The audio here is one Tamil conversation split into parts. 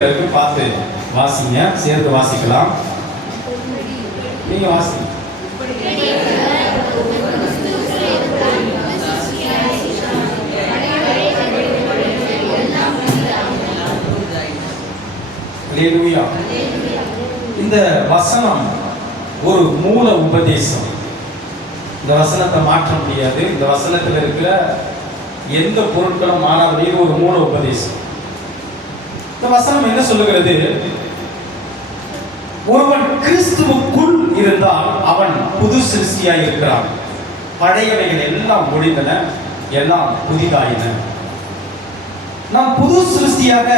பார்த்து வாசிங்க, சேர்ந்து வாசிக்கலாம். நீங்க வாசிங்க. இந்த வசனம் ஒரு மூல உபதேசம். இந்த வசனத்தை மாற்ற முடியாது. இந்த வசனத்தில் இருக்கிற எந்த பொருட்களும் மாறாத இது ஒரு மூல உபதேசம். இந்த வசனம் என்ன சொல்லுகிறது? ஒருவன் கிறிஸ்துவுக்குள் இருந்தால் அவன் புது சிருஷ்டியாய் இருக்கிறான். பழையவைகள் எல்லாம் முடிந்தன, எல்லாம் புதிதாயின. நாம் புது சிருஷ்டியாக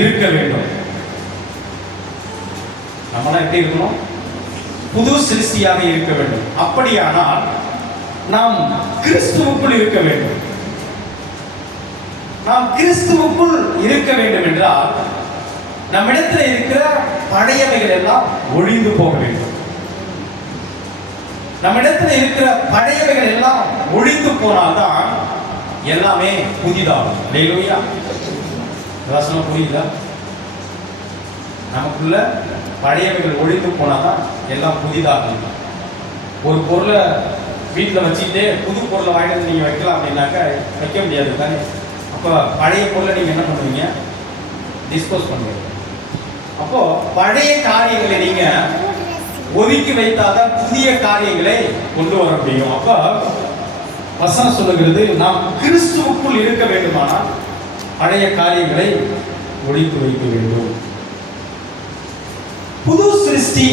இருக்க வேண்டும். நம்மளாம் எப்படி இருக்கணும்? புது சிருஷ்டியாக இருக்க வேண்டும். அப்படியானால் நாம் கிறிஸ்துவுக்குள் இருக்க வேண்டும். நாம் கிறிஸ்துவுக்குள் இருக்க வேண்டும் என்றால் நம்மிடத்தில் இருக்கிற பழையவைகள் எல்லாம் ஒழிந்து போக வேண்டும். நம்மிடத்தில் இருக்கிற பழையவைகள் எல்லாம் ஒழிந்து போனால்தான் எல்லாமே புதிதாகும். அல்லேலூயா. வசனம் புரியுதா? நமக்குள்ள பழையவைகள் ஒழிந்து போனாதான் எல்லாம் புதிதாகும். ஒரு பொருளை வீட்டில் வச்சுக்கிட்டே புது பொருளை வாங்கிட்டு நீங்க வைக்கலாம் அப்படின்னாக்கா வைக்க முடியாது தானே. அப்போ பழைய பொருளை நீங்கள் என்ன பண்ணுவீங்க? டிஸ்போஸ் பண்ணுவீங்க. அப்போ பழைய காரியங்களை நீங்க ஒதுக்கி வைத்தாதான் புதிய காரியங்களை கொண்டு வர முடியும். அப்போ வசனம் சொல்லுகிறது, நாம் கிறிஸ்துவுக்குள் இருக்க வேண்டுமானால் பழைய காரியங்களை ஒழித்து வைக்க வேண்டும். புது சிருஷ்டி.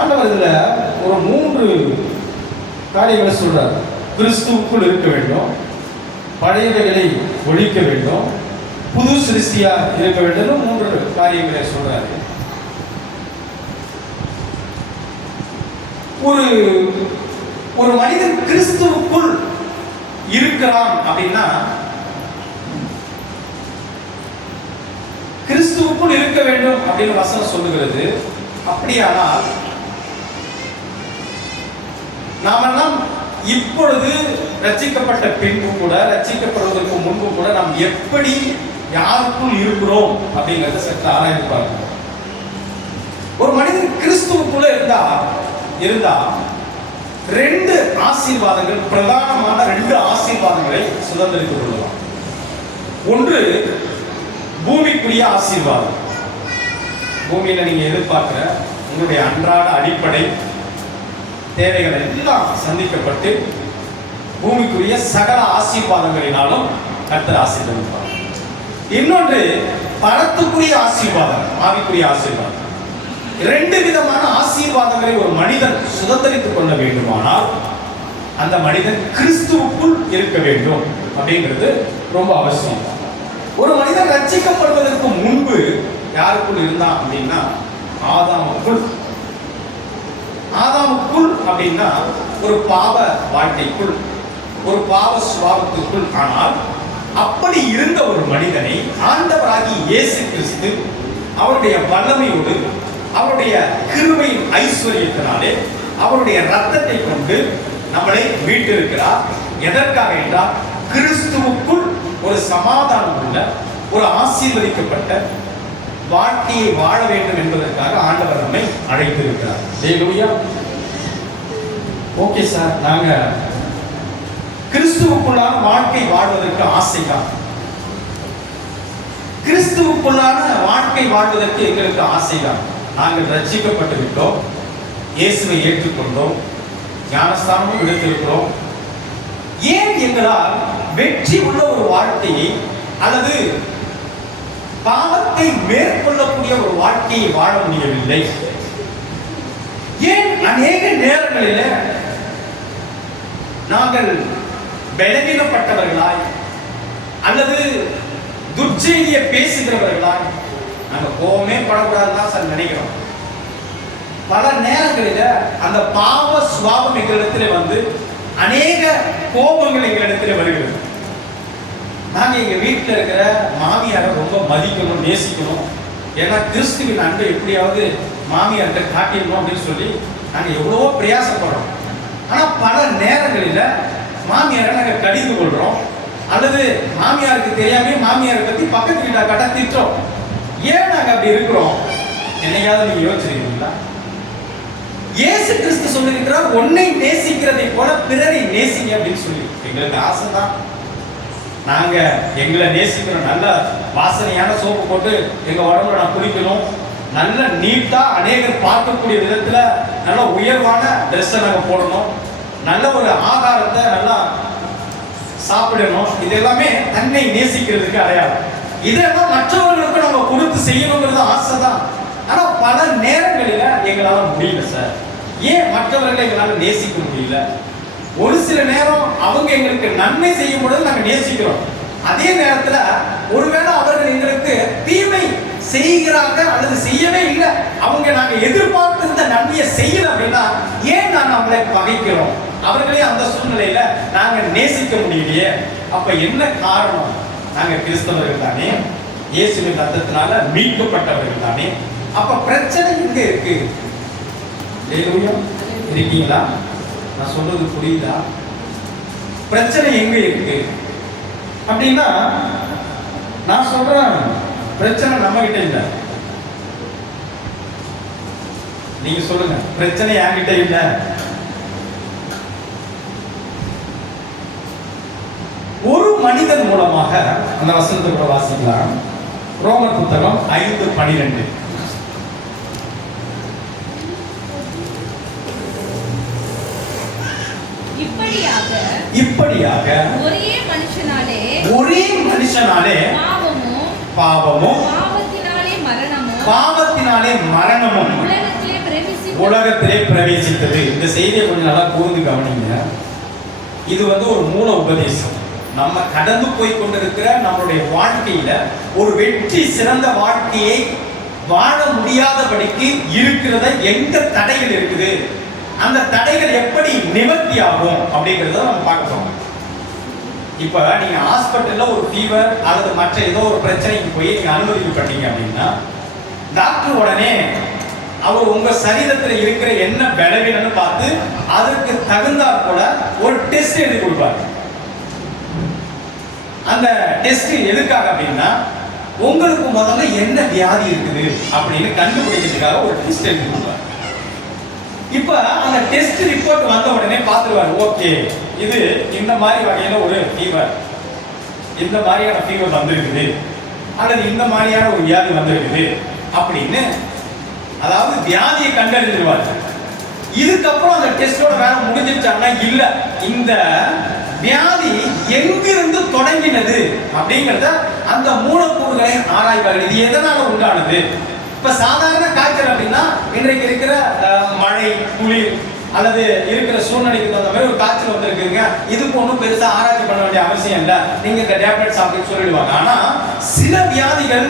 ஆண்டவர் இதுல ஒரு 3 காரியங்களை சொல்றார். கிறிஸ்துவுக்குள் இருக்க வேண்டும், பழையவைகளை ஒழிக்க வேண்டும், புது சிருஷ்டியா இருக்க வேண்டும். 3 காரியங்களை சொல்றாரு. ஒரு மனிதன் கிறிஸ்துவுக்குள் இருக்கிறான் அப்படின்னா, கிறிஸ்துவுக்குள் இருக்க வேண்டும் அப்படின்னு வசனம் சொல்லுகிறது. அப்படியானால் நாமெல்லாம் இப்பொழுது ரட்சிக்கப்பட்ட பின்பு கூட, ரட்சிக்கப்படுவதற்கு முன்பு கூட நாம் எப்படி யாருக்குள் இருக்கிறோம் அப்படிங்கறத சற்று ஆராய்ந்து பார்க்கணும். ஒரு மனிதன் கிறிஸ்துவுக்குள்ள இருந்தா 2 ஆசீர்வாதங்கள், பிரதானமான 2 ஆசீர்வாதங்களை சுதந்திரித்துக் கொள்ளலாம். ஒன்று பூமிக்குரிய ஆசீர்வாதம். பூமியில நீங்க எதிர்பார்க்கிற உங்களுடைய அன்றாட அடிப்படை தேவைகள் எல்லாம் சந்திக்கப்பட்டு பூமிக்குரிய சகல ஆசீர்வாதங்களினாலும் கர்த்தர் ஆசீர்வதிப்பார். இன்னொன்று பரத்துக்குரிய ஆசீர்வாதம், ஆவிக்குரிய ஆசீர்வாதம். 2 விதமான ஆசீர்வாதங்களை ஒரு மனிதன் சுதந்திரித்துக் கொள்ள வேண்டுமானால் அந்த மனிதன் கிறிஸ்துவுக்குள் இருக்க வேண்டும் அப்படிங்கிறது ரொம்ப அவசியம். ஒரு மனிதன் ரட்சிக்கப்படுவதற்கு முன்பு யாருக்குள் இருந்தான் அப்படின்னா ஆதாமுக்குள். ஆதாமுக்குள் அப்படின்னா ஒரு பாவ வாழ்க்கைக்குள், ஒரு பாவ சுபாவத்துக்குள். ஆனால் அப்படி இருந்த ஒரு மனிதனை ஆண்டவராகி இயேசு கிறிஸ்து அவருடைய வல்லமையோடு, அவருடைய கிருபையின் ஐஸ்வர்யத்தினாலே, அவருடைய ரத்தத்தை கொண்டு நம்மளை மீட்டிருக்கிறார். எதற்காக என்றால் கிறிஸ்துவுக்குள் ஒரு சமாதானம் உள்ள, ஒரு ஆசீர்வதிக்கப்பட்ட வாழ்க்கையை வாழ வேண்டும் என்பதற்காக ஆண்டவர் நம்மை அழைத்திருக்கிறார். ஹல்லேலூயா. ஓகே சார், நாங்க கிறிஸ்துவுக்குள்ளான வாழ்க்கை வாழ்வதற்கு ஆசைதான். கிறிஸ்துவுக்குள்ளான வாழ்க்கை வாழ்வதற்கு எங்களுக்கு ஆசைதான். நாங்கள் ரட்சிக்கப்பட்டு விட்டோம், இயேசுவை ஏற்றுக்கொண்டோம், ஞானஸ்தானமும் எடுத்திருக்கிறோம். ஏன் எங்களால் வெற்றி உள்ள ஒரு வாழ்க்கையை அல்லது பாவத்தை மேற்கொள்ளக்கூடிய ஒரு வாழ்க்கையை வாழ முடியவில்லை? ஏன் அநேக நேரங்களில் நாங்கள் பலவீனப்பட்டவர்களாய் அல்லது துர்ச்செய்தியை பேசுகிறவர்களாய், நாங்கள் கோபமே படக்கூடாதுதான் சார் நினைக்கிறோம். பல நேரங்களில் அந்த பாவ சுபாவம் எங்களிடத்தில் வந்து அநேக கோபங்கள் எங்களிடத்தில் வருகிறது. நாங்கள் எங்கள் வீட்டில் இருக்கிற மாமியாரை ரொம்ப மதிக்கணும், நேசிக்கணும். ஏன்னா கிறிஸ்துவின் அன்பை எப்படியாவது மாமியார்கிட்ட காட்டிடணும் அப்படின்னு சொல்லி நாங்கள் எவ்வளவோ பிரயாசப்படுறோம். ஆனால் பல நேரங்களில் மாமியாரை நாங்கள் கடிந்து கொள்கிறோம், அல்லது மாமியாருக்கு தெரியாம மாமியாரை பத்தி பக்கத்து வீட்டார்கிட்ட திட்டுறோம். ஏன் நாங்க அப்படி இருக்கிறோம்? என்னையாவது நீங்க யோசிச்சிருக்கீங்களா? இயேசு கிறிஸ்து சொல்லியிருக்கிறார், உன்னை நேசிக்கிறதை போல பிறரை நேசிங்க அப்படின்னு சொல்லி. எங்களுக்கு ஆசைதான், நாங்க எங்களை நேசிக்கிறோம். நல்ல வாசனையான சோப்பு போட்டு எங்க உடம்புல நான் குளிக்கணும், நல்ல நீட்டா அநேகர் பார்க்கக்கூடிய விதத்துல நல்ல உயர்வான ட்ரெஸ்ஸை நாங்க போடணும், நல்ல ஒரு ஆகாரத்தை நல்லா சாப்பிடணும். இது எல்லாமே தன்னை நேசிக்கிறதுக்கு அடையாளம். இதெல்லாம் மற்றவர்களுக்கு நம்ம கொடுத்து செய்யணுங்கிறது ஆசை தான். ஆனா பல நேரங்களில் எங்களால முடியல சார். ஏன் மற்றவர்களை எங்களால நேசிக்க முடியல? ஒரு சில நேரம் அவங்க எங்களுக்கு நன்மை செய்யும் பொழுது நாங்க நேசிக்கிறோம். அதே நேரத்துல ஒருவேளை அவர்கள் எங்களுக்கு தீமை செய்கிறாங்க அல்லது செய்யவே இல்லை, அவங்க நாங்க எதிர்பார்த்து இந்த நன்மையை செய்யல அப்படின்னா ஏன் நாங்க அவங்களை பகைக்கிறோம்? அவர்களே அந்த சூழ்நிலையில நாங்க நேசிக்க முடியலையே. அப்ப என்ன காரணம்? நாங்க கிறிஸ்தவர்கள் தானே, இயேசுவின் ரத்தத்தினால மீட்கப்பட்டவர்கள் தானே. அப்ப பிரச்சனை எங்க இருக்கு? இருக்கீங்களா? நான் சொல்றது புரியுதா? பிரச்சனை எங்க இருக்கு அப்படின்னா, நான் சொல்றேன் பிரச்சனை நம்ம கிட்ட இல்ல. நீங்க சொல்லுங்க, பிரச்சனை என்கிட்ட இல்ல. ஒரு மனிதன் மூலமாக, அந்த வசனத்தை கூட வாசிக்கலாம், ரோமர் புத்தகம் 5:12. இப்படியாக ஒரே மனுஷனாலே பாவமும் பாவத்தினாலே மரணமும் உலகத்திலே பிரவேசித்தது. இந்த செய்தியை கொஞ்சம் நல்லா கூர்ந்து கவனிங்க. இது ஒரு மூல உபதேசம். நம்ம கடந்து போய் கொண்டிருக்கிற நம்மளுடைய வாழ்க்கையில ஒரு வெற்றி சிறந்த வாழ்க்கையை வாழ முடியாதபடிக்கு இருக்கிறத எங்க தடைகள் இருக்குது, அந்த தடைகள் எப்படி நிவர்த்தி ஆகும் அப்படிங்கறத நம்ம பார்க்க போறோம். இப்ப நீங்க ஹாஸ்பிட்டல்ல ஒரு ஃபீவர் அல்லது மற்ற ஏதோ ஒரு பிரச்சனைக்கு போய் நீங்க அனுமதிக்கப்பட்டீங்க அப்படின்னா, டாக்டர் உடனே அவர் உங்க சரீரத்தில் இருக்கிற என்ன பலவீனம்னு பார்த்து அதற்கு தகுந்தாற் போல ஒரு டெஸ்ட் எழுதி கொடுப்பாரு. அந்த டெஸ்ட் எதுக்காக அப்படின்னா, உங்களுக்கு முதல்ல என்ன வியாதி இருக்குது அப்படின்னு கண்டுபிடிக்கிறதுக்காக ஒரு டெஸ்ட் எழுதி கொடுப்பாரு. இப்ப அந்த டெஸ்ட் ரிப்போர்ட் வந்த உடனே பார்த்துருவாரு, ஓகே இது இந்த மாதிரி வகையில ஒரு ஃபீவர், இந்த மாதிரியான ஃபீவர் வந்திருக்குது அல்லது இந்த மாதிரியான ஒரு வியாதி வந்திருக்குது அப்படின்னு, அதாவது வியாதியை கண்டறிஞ்சிருவாரு. இதுக்கப்புறம் அந்த டெஸ்டோட வேலை முடிஞ்சிருச்சாங்கன்னா இல்ல, இந்த வியாதி எங்கிருந்து தொடங்கினது அப்படிங்கறத அந்த மூலக்கூறுகளை ஆராய்வார்கள். இது எதனால உண்டானது? இப்ப சாதாரண காய்ச்சல் அப்படின்னா இன்றைக்கு இருக்கிற மழை, குளிர் அல்லது இருக்கிற சூழ்நிலைக்கு தகுந்த மாதிரி ஒரு காய்ச்சல் வந்திருக்குங்க, இதுக்கு ஒன்றும் பெருசா ஆராய்ச்சி பண்ண வேண்டிய அவசியம் இல்லை, நீங்க இந்த டேப்லெட் சாப்பிட்டு சொல்லிடுவாங்க. ஆனா சில வியாதிகள்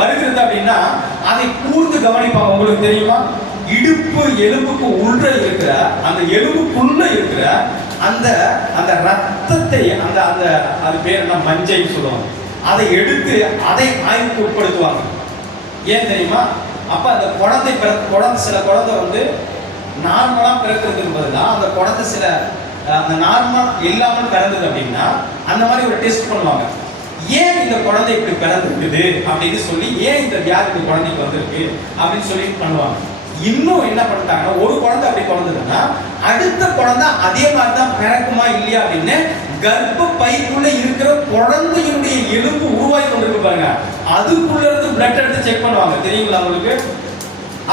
வருகிறது அப்படின்னா அதை கூர்ந்து கவனிப்பாங்க. உங்களுக்கு தெரியுமா, இடுப்பு எலும்புக்கு உள்ள இருக்கிற அந்த எலும்புக்குள்ள இருக்கிற அந்த அந்த ரத்தத்தை அந்த அந்த அது பேர் என்ன, மஞ்சள் சொல்லுவாங்க, அதை எடுத்து அதை ஆய்வுக்கு உட்படுத்துவாங்க. ஏன் தெரியுமா? அப்ப அந்த குழந்தை சில குழந்தை நார்மலா பிறக்கிறதுக்கு பதிலாக அந்த குழந்தை சில அந்த நார்மல் இல்லாமல் பிறந்தது அப்படின்னா அந்த மாதிரி ஒரு டெஸ்ட் பண்ணுவாங்க. ஏன் இந்த குழந்தை இப்படி பிறந்திருக்குது அப்படின்னு சொல்லி, ஏன் இந்த வியாதி இந்த குழந்தைக்கு வந்திருக்கு அப்படின்னு சொல்லி பண்ணுவாங்க. இன்னும் என்ன பண்ணிட்டாங்கன்னா, ஒரு குழந்தை அப்படி பிறந்ததுன்னா அடுத்த குழந்தை அதே மாதிரி தான் பிறக்குமா இல்லையா அப்படின்னு கர்ப்ப பைக்குள்ள இருக்கிற குழந்தையினுடைய எலும்பு உருவாகி கொண்டிருக்கு பாருங்க, அதுக்குள்ள இருந்து பிளட் எடுத்து செக் பண்ணுவாங்க. தெரியுங்களா உங்களுக்கு?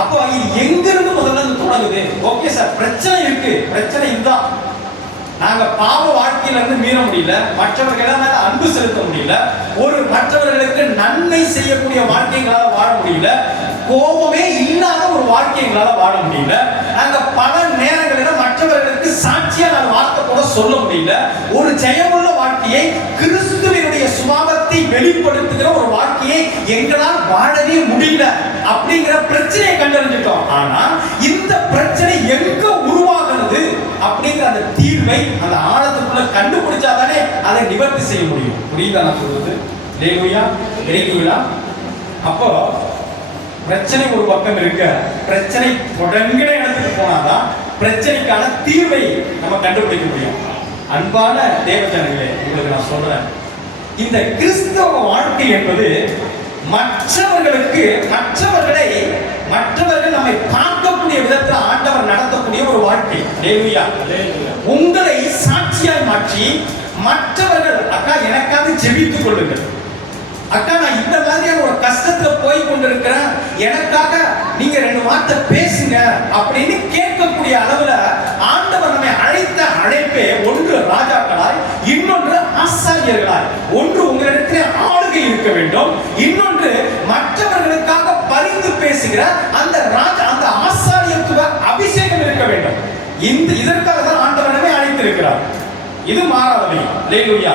அப்போ இது எங்க இருந்து முதல்ல தொடங்குது? ஓகே சார், பிரச்சனை இருக்கு, பிரச்சனை இதுதான். நாங்க பாவ வாழ்க்கையில இருந்து மீற முடியல, மற்றவர்கள மேல அன்பு செலுத்த முடியல, ஒரு மற்றவர்களுக்கு நன்மை செய்யக்கூடிய வாழ்க்கைகளால வாழ முடியல, கோபமே இல்லாத ஒரு வாழ்க்கைகளால வாழ முடியல, நாங்க பல நேரங்களில் மற்றவர்களுக்கு சாட்சியா நான் வார்த்தை கூட சொல்ல முடியல, ஒரு ஜெயமுள்ள வாழ்க்கையை, கிறிஸ்துவினுடைய சுபாவத்தை வெளிப்படுத்துகிற ஒரு வாழ்க்கையை எங்களால் வாழவே முடியல அப்படிங்கிற பிரச்சனையை கண்டறிஞ்சிட்டோம். ஆனா இந்த பிரச்சனை எங்க உருவாகிறது அப்படிங்கிற அந்த தீர்வை அந்த ஆழத்துக்குள்ள கண்டுபிடிச்சாதானே அதை நிவர்த்தி செய்ய முடியும். புரியுதா நான் சொல்றது? இல்லையா? அப்போ பிரச்சனை ஒரு பக்கம் இருக்க, பிரச்சனை தொடங்கின இடத்துக்கு போனாதான் பிரச்சனைக்கான தீர்வை நம்ம கண்டுபிடிக்க முடியும். அன்பான தேவஜனங்களே, உங்களுக்கு நான் சொல்றேன், இந்த கிறிஸ்தவ வாழ்க்கை என்பது மற்றவர்கள் நம்மை பார்க்கக்கூடிய விதத்தில் ஆண்டவர் நடத்தக்கூடிய ஒரு வாழ்க்கை. ஹல்லேலூயா. உங்களை சாட்சியாய் மாற்றி மற்றவர்கள், அக்கா எனக்காக ஜெபித்துக் கொள்ளுங்கள், அக்கா நான் இந்த மாதிரியான ஒரு கஷ்டத்துல போய் கொண்டிருக்கிறேன், எனக்காக நீங்க 2 வார்த்தை பேசுங்க அப்படின்னு கேட்கக்கூடிய அளவுல ஆண்டவர் நம்மை அழைத்த அழைப்பே ஒன்று ராஜாக்களாய், இன்னொன்று ஆசாரியர்களாய். ஒன்று உங்களிடத்திலே ஆளுகை இருக்க வேண்டும், இன்னொன்று மற்றவர்களுக்காக பரிந்து பேசுகிற அந்த ஆசாரியத்துவ அபிஷேகம் இருக்க வேண்டும். இதற்காக தான் ஆண்டவர் நம்மை அழைத்திருக்கிறார். இது மாறாதவை. ஹல்லேலூயா.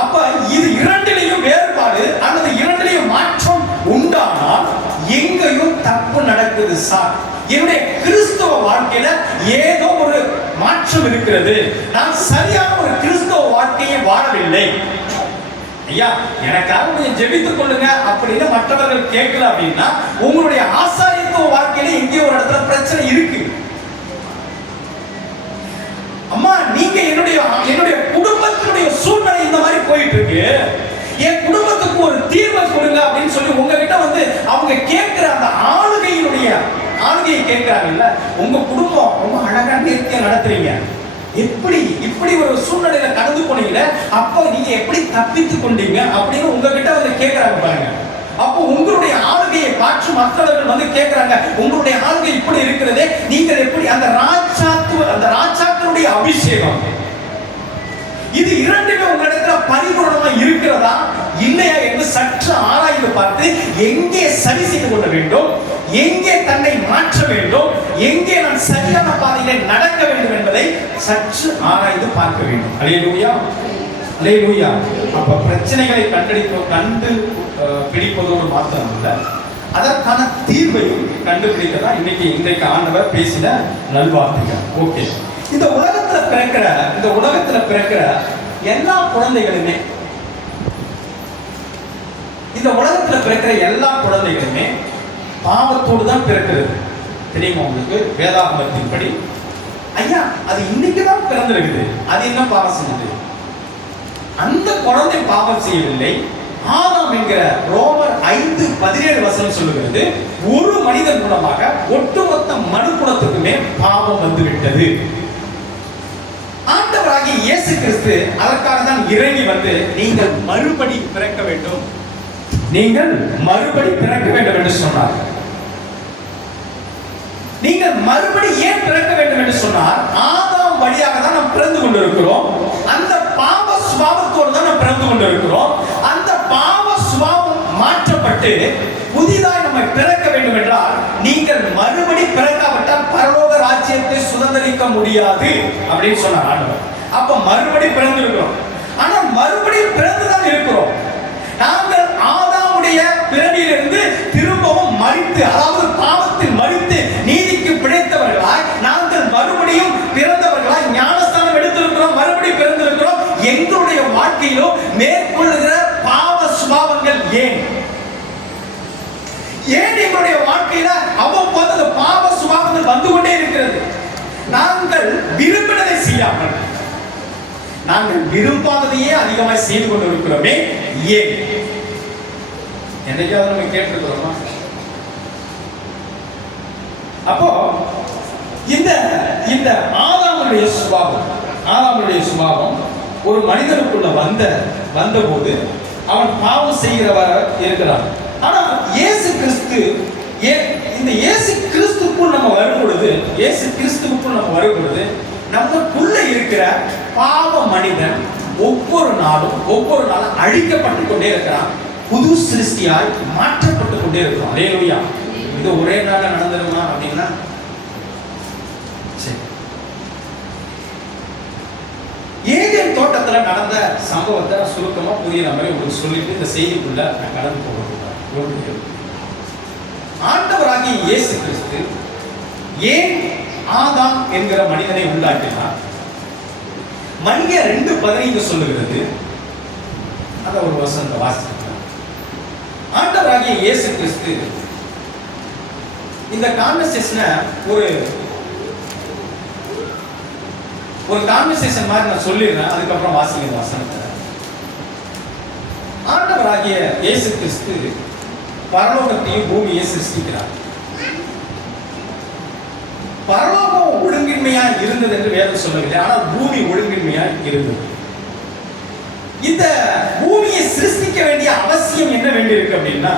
அப்ப இது இரண்டிலேயும் வேறுபாடு அல்லது இரண்டிலேயும் மாற்றம் உண்டானால் எங்கேயும் தப்பு நடக்குது சார். என்னுடைய கிறிஸ்தவ வாழ்க்கையில ஏதோ ஒரு மாற்றம் இருக்கிறது, நான் சரியான ஒரு கிறிஸ்தவ வாழ்க்கையை வாழவில்லை. ஐயா எனக்காக கொஞ்சம் ஜெபித்துக் கொள்ளுங்க அப்படின்னு மற்றவர்கள் கேட்கல அப்படின்னா உங்களுடைய ஆசாரியத்துவ வாழ்க்கையில எங்கேயோ ஒரு இடத்துல பிரச்சனை இருக்கு. அம்மா நீங்க என்னுடைய குடும்பத்தினுடைய சூழ்நிலை இந்த மாதிரி போயிட்டு இருக்கு, என் குடும்பத்துக்கு ஒரு தீர்வை கொடுங்க அப்படின்னு சொல்லி உங்ககிட்ட வந்து அவங்க கேட்கிற அந்த ஆளுகையை கேட்கிறாங்கல்ல, உங்க குடும்பம் ரொம்ப அழகா நேர்த்தியா நடத்துறீங்க, இப்படி ஒரு சூழ்நிலையில கடந்து போனீங்களே, அப்போ நீங்க எப்படி தப்பித்து கொண்டீங்க அப்படின்னு உங்ககிட்ட வந்து கேட்கிறாங்க பாருங்க. அப்போ உங்களுடைய ஆளுகையை பார்த்து மற்றவர்கள் வந்து கேட்கிறாங்க, உங்களுடைய ஆளுகை இப்படி இருக்கிறதே, நீங்கள் எப்படி அந்த ராஜாக்களுடைய அபிஷேகம் இது இரண்டுமே உங்களிடத்துல பரிபூர்ணமா இருக்கிறதா இல்லையா என்று சற்று ஆராய்ந்து பார்த்து எங்கே சரி செய்து கொள்ள வேண்டும், எங்கே தன்னை மாற்ற வேண்டும், எங்கே நான் சரியான பாதையிலே நடக்க வேண்டும் என்பதை சற்று ஆராய்ந்து பார்க்க வேண்டும். அல்லேலூயா. அல்லேலூயா. அப்ப பிரச்சனைகளை பிடிப்பதோடு மாத்திரம் அல்ல, அதற்கான தீர்வையும் கண்டுபிடிக்கதா இன்றைக்கு ஆண்டவர் பேசின நல்வார்த்தைகள். ஓகே, இந்த உலகத்துல பிறக்கிற எல்லா குழந்தைகளுமே பாவத்தோடு தான் பிறக்கிறது. தெரியுமா உங்களுக்கு? வேதாகமத்தின்படி ஐயா அது இன்னைக்குதான் பிறந்திருக்குது, அது என்ன பாவம் செஞ்சது? அந்த குழந்தை பாவம் செய்யவில்லை. ஆதாம் என்கிற ரோமர் 5:17 சொல்லுகிறது, ஒரு மனிதன் மூலமாக ஒட்டுமொத்த மனு குலத்துக்குமே பாவம் வந்துவிட்டது. ஆண்டவராகிய இயேசு கிறிஸ்து அதற்காக தான் இறங்கி வந்து நீங்கள் மறுபடி பிறக்க வேண்டும் என்று சொன்னார். நீங்கள் மறுபடி ஏன் பிறக்க வேண்டும் என்று சொன்னார்? ஆதாம் வழியாக தான் நாம் பிறந்து கொண்டிருக்கிறோம், அந்த பாவ சுபாவத்தோடு தான் நாம் பிறந்து கொண்டிருக்கிறோம். அந்த பாவ சுபாவம் மாற்றப்பட்டு புதிதாய் நம்மை பிறக்க வேண்டும் என்றால் நீங்கள் மறுபடி பிறக்காவிட்டால் பரலோக ராஜ்யத்தை சுதந்திரிக்க முடியாது அப்படின்னு சொன்னார் ஆண்டவர். அப்ப மறுபடி பிறந்திருக்கிறோம், ஆனா மறுபடியும் பிறந்துதான் இருக்கிறோம். நாங்கள் ஆதாமுடைய பிறவியிலிருந்து திரும்பவும் மரித்து, அதாவது பாவத்தில் மரித்து நீதிக்கு பிழைத்தவர்களாய் நாங்கள் மறுபடியும் பிறந்தவர்களாய் ஞானஸ்தானம் எடுத்திருக்கிறோம், மறுபடியும் பிறந்திருக்கிறோம். எங்களுடைய வாழ்க்கையிலோ மேற்கொள்ளுகிற பாவ சுபாவங்கள் ஏன் எங்களுடைய வாழ்க்கையில அவ்வப்போது அந்த பாவ சுபாவங்கள் வந்து கொண்டே இருக்கிறது? நாங்கள் விரும்பினதை செய்யாமல் நாங்கள் விரும்பாததையே அதிகமாக செய்து கொண்டிருக்கிறோமே, ஏன்? என்னைக்காவது நம்ம கேட்டிருக்கிறோமா? அப்போ இந்த ஆதாமுடைய சுபாவம் ஒரு மனிதனுக்குள்ள வந்தபோது அவன் பாவம் செய்கிறவர இருக்கிறான். ஆனா இயேசு கிறிஸ்துக்குள் நம்ம வரும்பொழுது நமக்குள்ள இருக்கிற பாவ மனிதன் ஒவ்வொரு நாளும் அழிக்கப்பட்டு கொண்டே இருக்கிறான், புது சிருஷ்டியாய் மாற்றப்பட்டு கொண்டே இருக்கிறான். அல்லேலூயா. இது ஒரே நாள்ல நடந்துருமா அப்படின்னா? ஏதேன் தோட்டத்துல நடந்த சம்பவத்தை சுருக்கமா புரியுற மாதிரி உங்களுக்கு சொல்லிட்டு இந்த செய்திக்குள்ள நான் கடந்து போகிறது. ஆண்டவராகிய இயேசு கிறிஸ்து ஏன் ஆதாம் என்கிற மனிதனை உண்டாக்கினார்? மனிதர் 2:15 சொல்லுகிறது. அத ஒரு வசனத்தை வாசிக்கலாம். ஆண்டவராகிய இயேசு கிறிஸ்து இந்த கான்வர்சேஷனை ஒரு கான்வர்சேஷன் மாதிரி நான் சொல்லிடுறேன், அதுக்கப்புறம் வாசிங்க வசனத்தை. ஆண்டவராகிய இயேசு கிறிஸ்து பரலோகத்தையும் பூமியை சிருஷ்டிக்கிறார். பரலோகம் ஒழுங்கின்மையா இருந்தது என்று வேதம் சொல்லவில்லை, ஆனால் பூமி ஒழுங்கின்மையா இருந்தது. இந்த பூமியை சிருஷ்டிக்க வேண்டிய அவசியம் என்ன வேண்டியிருக்கு அப்படின்னா,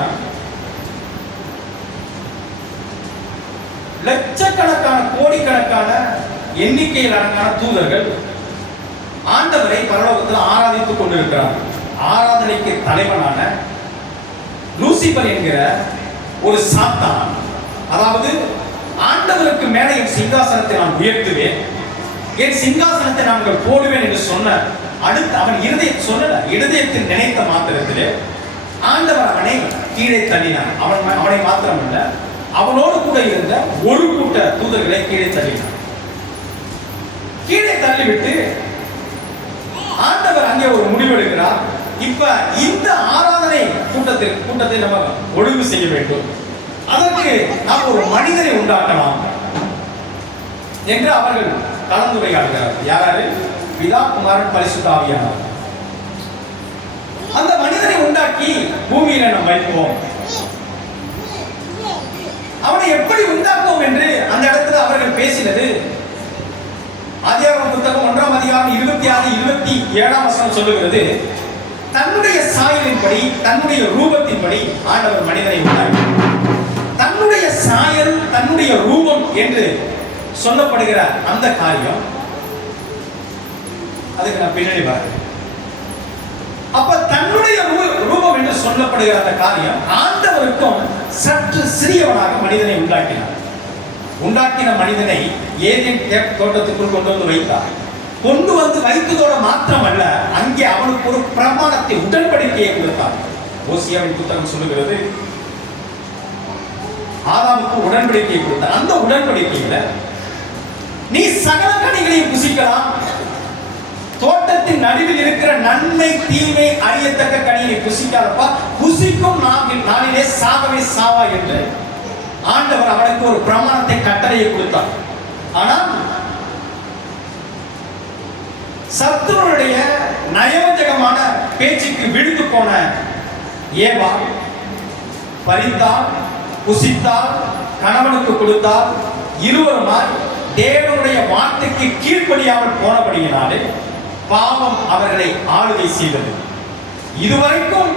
லட்சக்கணக்கான கோடிக்கணக்கான எண்ணிக்கையிலான தூதர்கள் ஆண்டவரை பரலோகத்தில் ஆராதித்துக் கொண்டிருக்கிறார். ஆராதனைக்கு தலைவனான லூசிபர் என்கிற ஒரு சாத்தான், அதாவது ஆண்டவருக்கு மேலே என் சிங்காசனத்தை நான் உயர்த்துவேன், என் சிங்காசனத்தை நான் போடுவேன் என்று சொன்ன அடுத்து அவன் இருதயத்தில் நினைத்த மாத்திரத்திலே ஆண்டவர் அவனை கீழே தள்ளினார். அவனை மாத்திரமல்ல, அவனோடு கூட இருந்த ஒரு கூட்ட தூதர்களை கீழே தள்ளினார். கீழே தள்ளிவிட்டு ஆண்டவர் அங்கே ஒரு முடிவெடுக்கிறார். இப்ப இந்த ஆராதனை கூட்டத்தை நம்ம ஒழுங்கு செய்ய வேண்டும், அதற்கு நாம் ஒரு மனிதனை உண்டாக்கலாம் என்று அவர்கள் கலந்துரையாடுகிறார். யாராரு? பிதா, குமாரன், பரிசுத்த ஆவியானவர். அந்த மனிதனை உண்டாக்கி பூமியில நம்ம வைப்போம். அவனை எப்படி உண்டாக்குவோம் என்று அந்த இடத்துல அவர்கள் பேசினது ஆதியாகமம் புத்தகம் 1ஆம் அதிகாரம் 26, 27 வசனம் சொல்லுகிறது. தன்னுடைய சாயலின்படி, தன்னுடைய ரூபத்தின்படி ஆண்டவர் மனிதனை உண்டாக்கி, தன்னுடைய சாயல், தன்னுடைய ரூபம் என்று சொல்லப்படுகிற அந்த காரியம், அதுக்கு நான் பின்னாடி பாருங்க. அப்ப தன்னுடைய ரூபம் என்று சொல்லப்படுகிற அந்த காரியம் ஆண்டவருக்கும் சற்று சிறியவனாக மனிதனை உண்டாக்கினார். உண்டாக்கின மனிதனை ஏதேன் தோட்டத்துக்குள் கொண்டு வந்து வைத்தார். கொண்டு வந்து வைத்ததோட மாத்திரமல்ல, அங்கே அவனுக்கு ஒரு பிரமாணத்தை, உடன்படிக்கையை கொடுத்தார். ஓசியாவின் புத்தகம் சொல்லுகிறது, ஆதாமுக்கு உடன்படிக்கையை கொடுத்தார். அந்த உடன்படிக்கையில நீ சகல கனிகளையும் புசிக்கலாம், தோட்டத்தின் நடுவில் இருக்கிற நன்மை தீமை அறியத்தக்க கனியை புசிக்காதப்பா, புசிக்கும் நாளிலே சாகவே சாவா என்று ஆண்டவர் அவனுக்கு ஒரு பிரமாணத்தை, கட்டளையை கொடுத்தார். ஆனால் சத்துருடைய நயவஞ்சகமான பேச்சுக்கு விழுந்து போன ஏவா பறித்தால், புசித்தால், கணவனுக்கு கொடுத்தால், இருவருமாய் தேவனுடைய வார்த்தைக்கு கீழ்ப்படியாமல் போனபடியினாலே பாவம் அவர்களை ஆளுகை செய்தது. இதுவரைக்கும்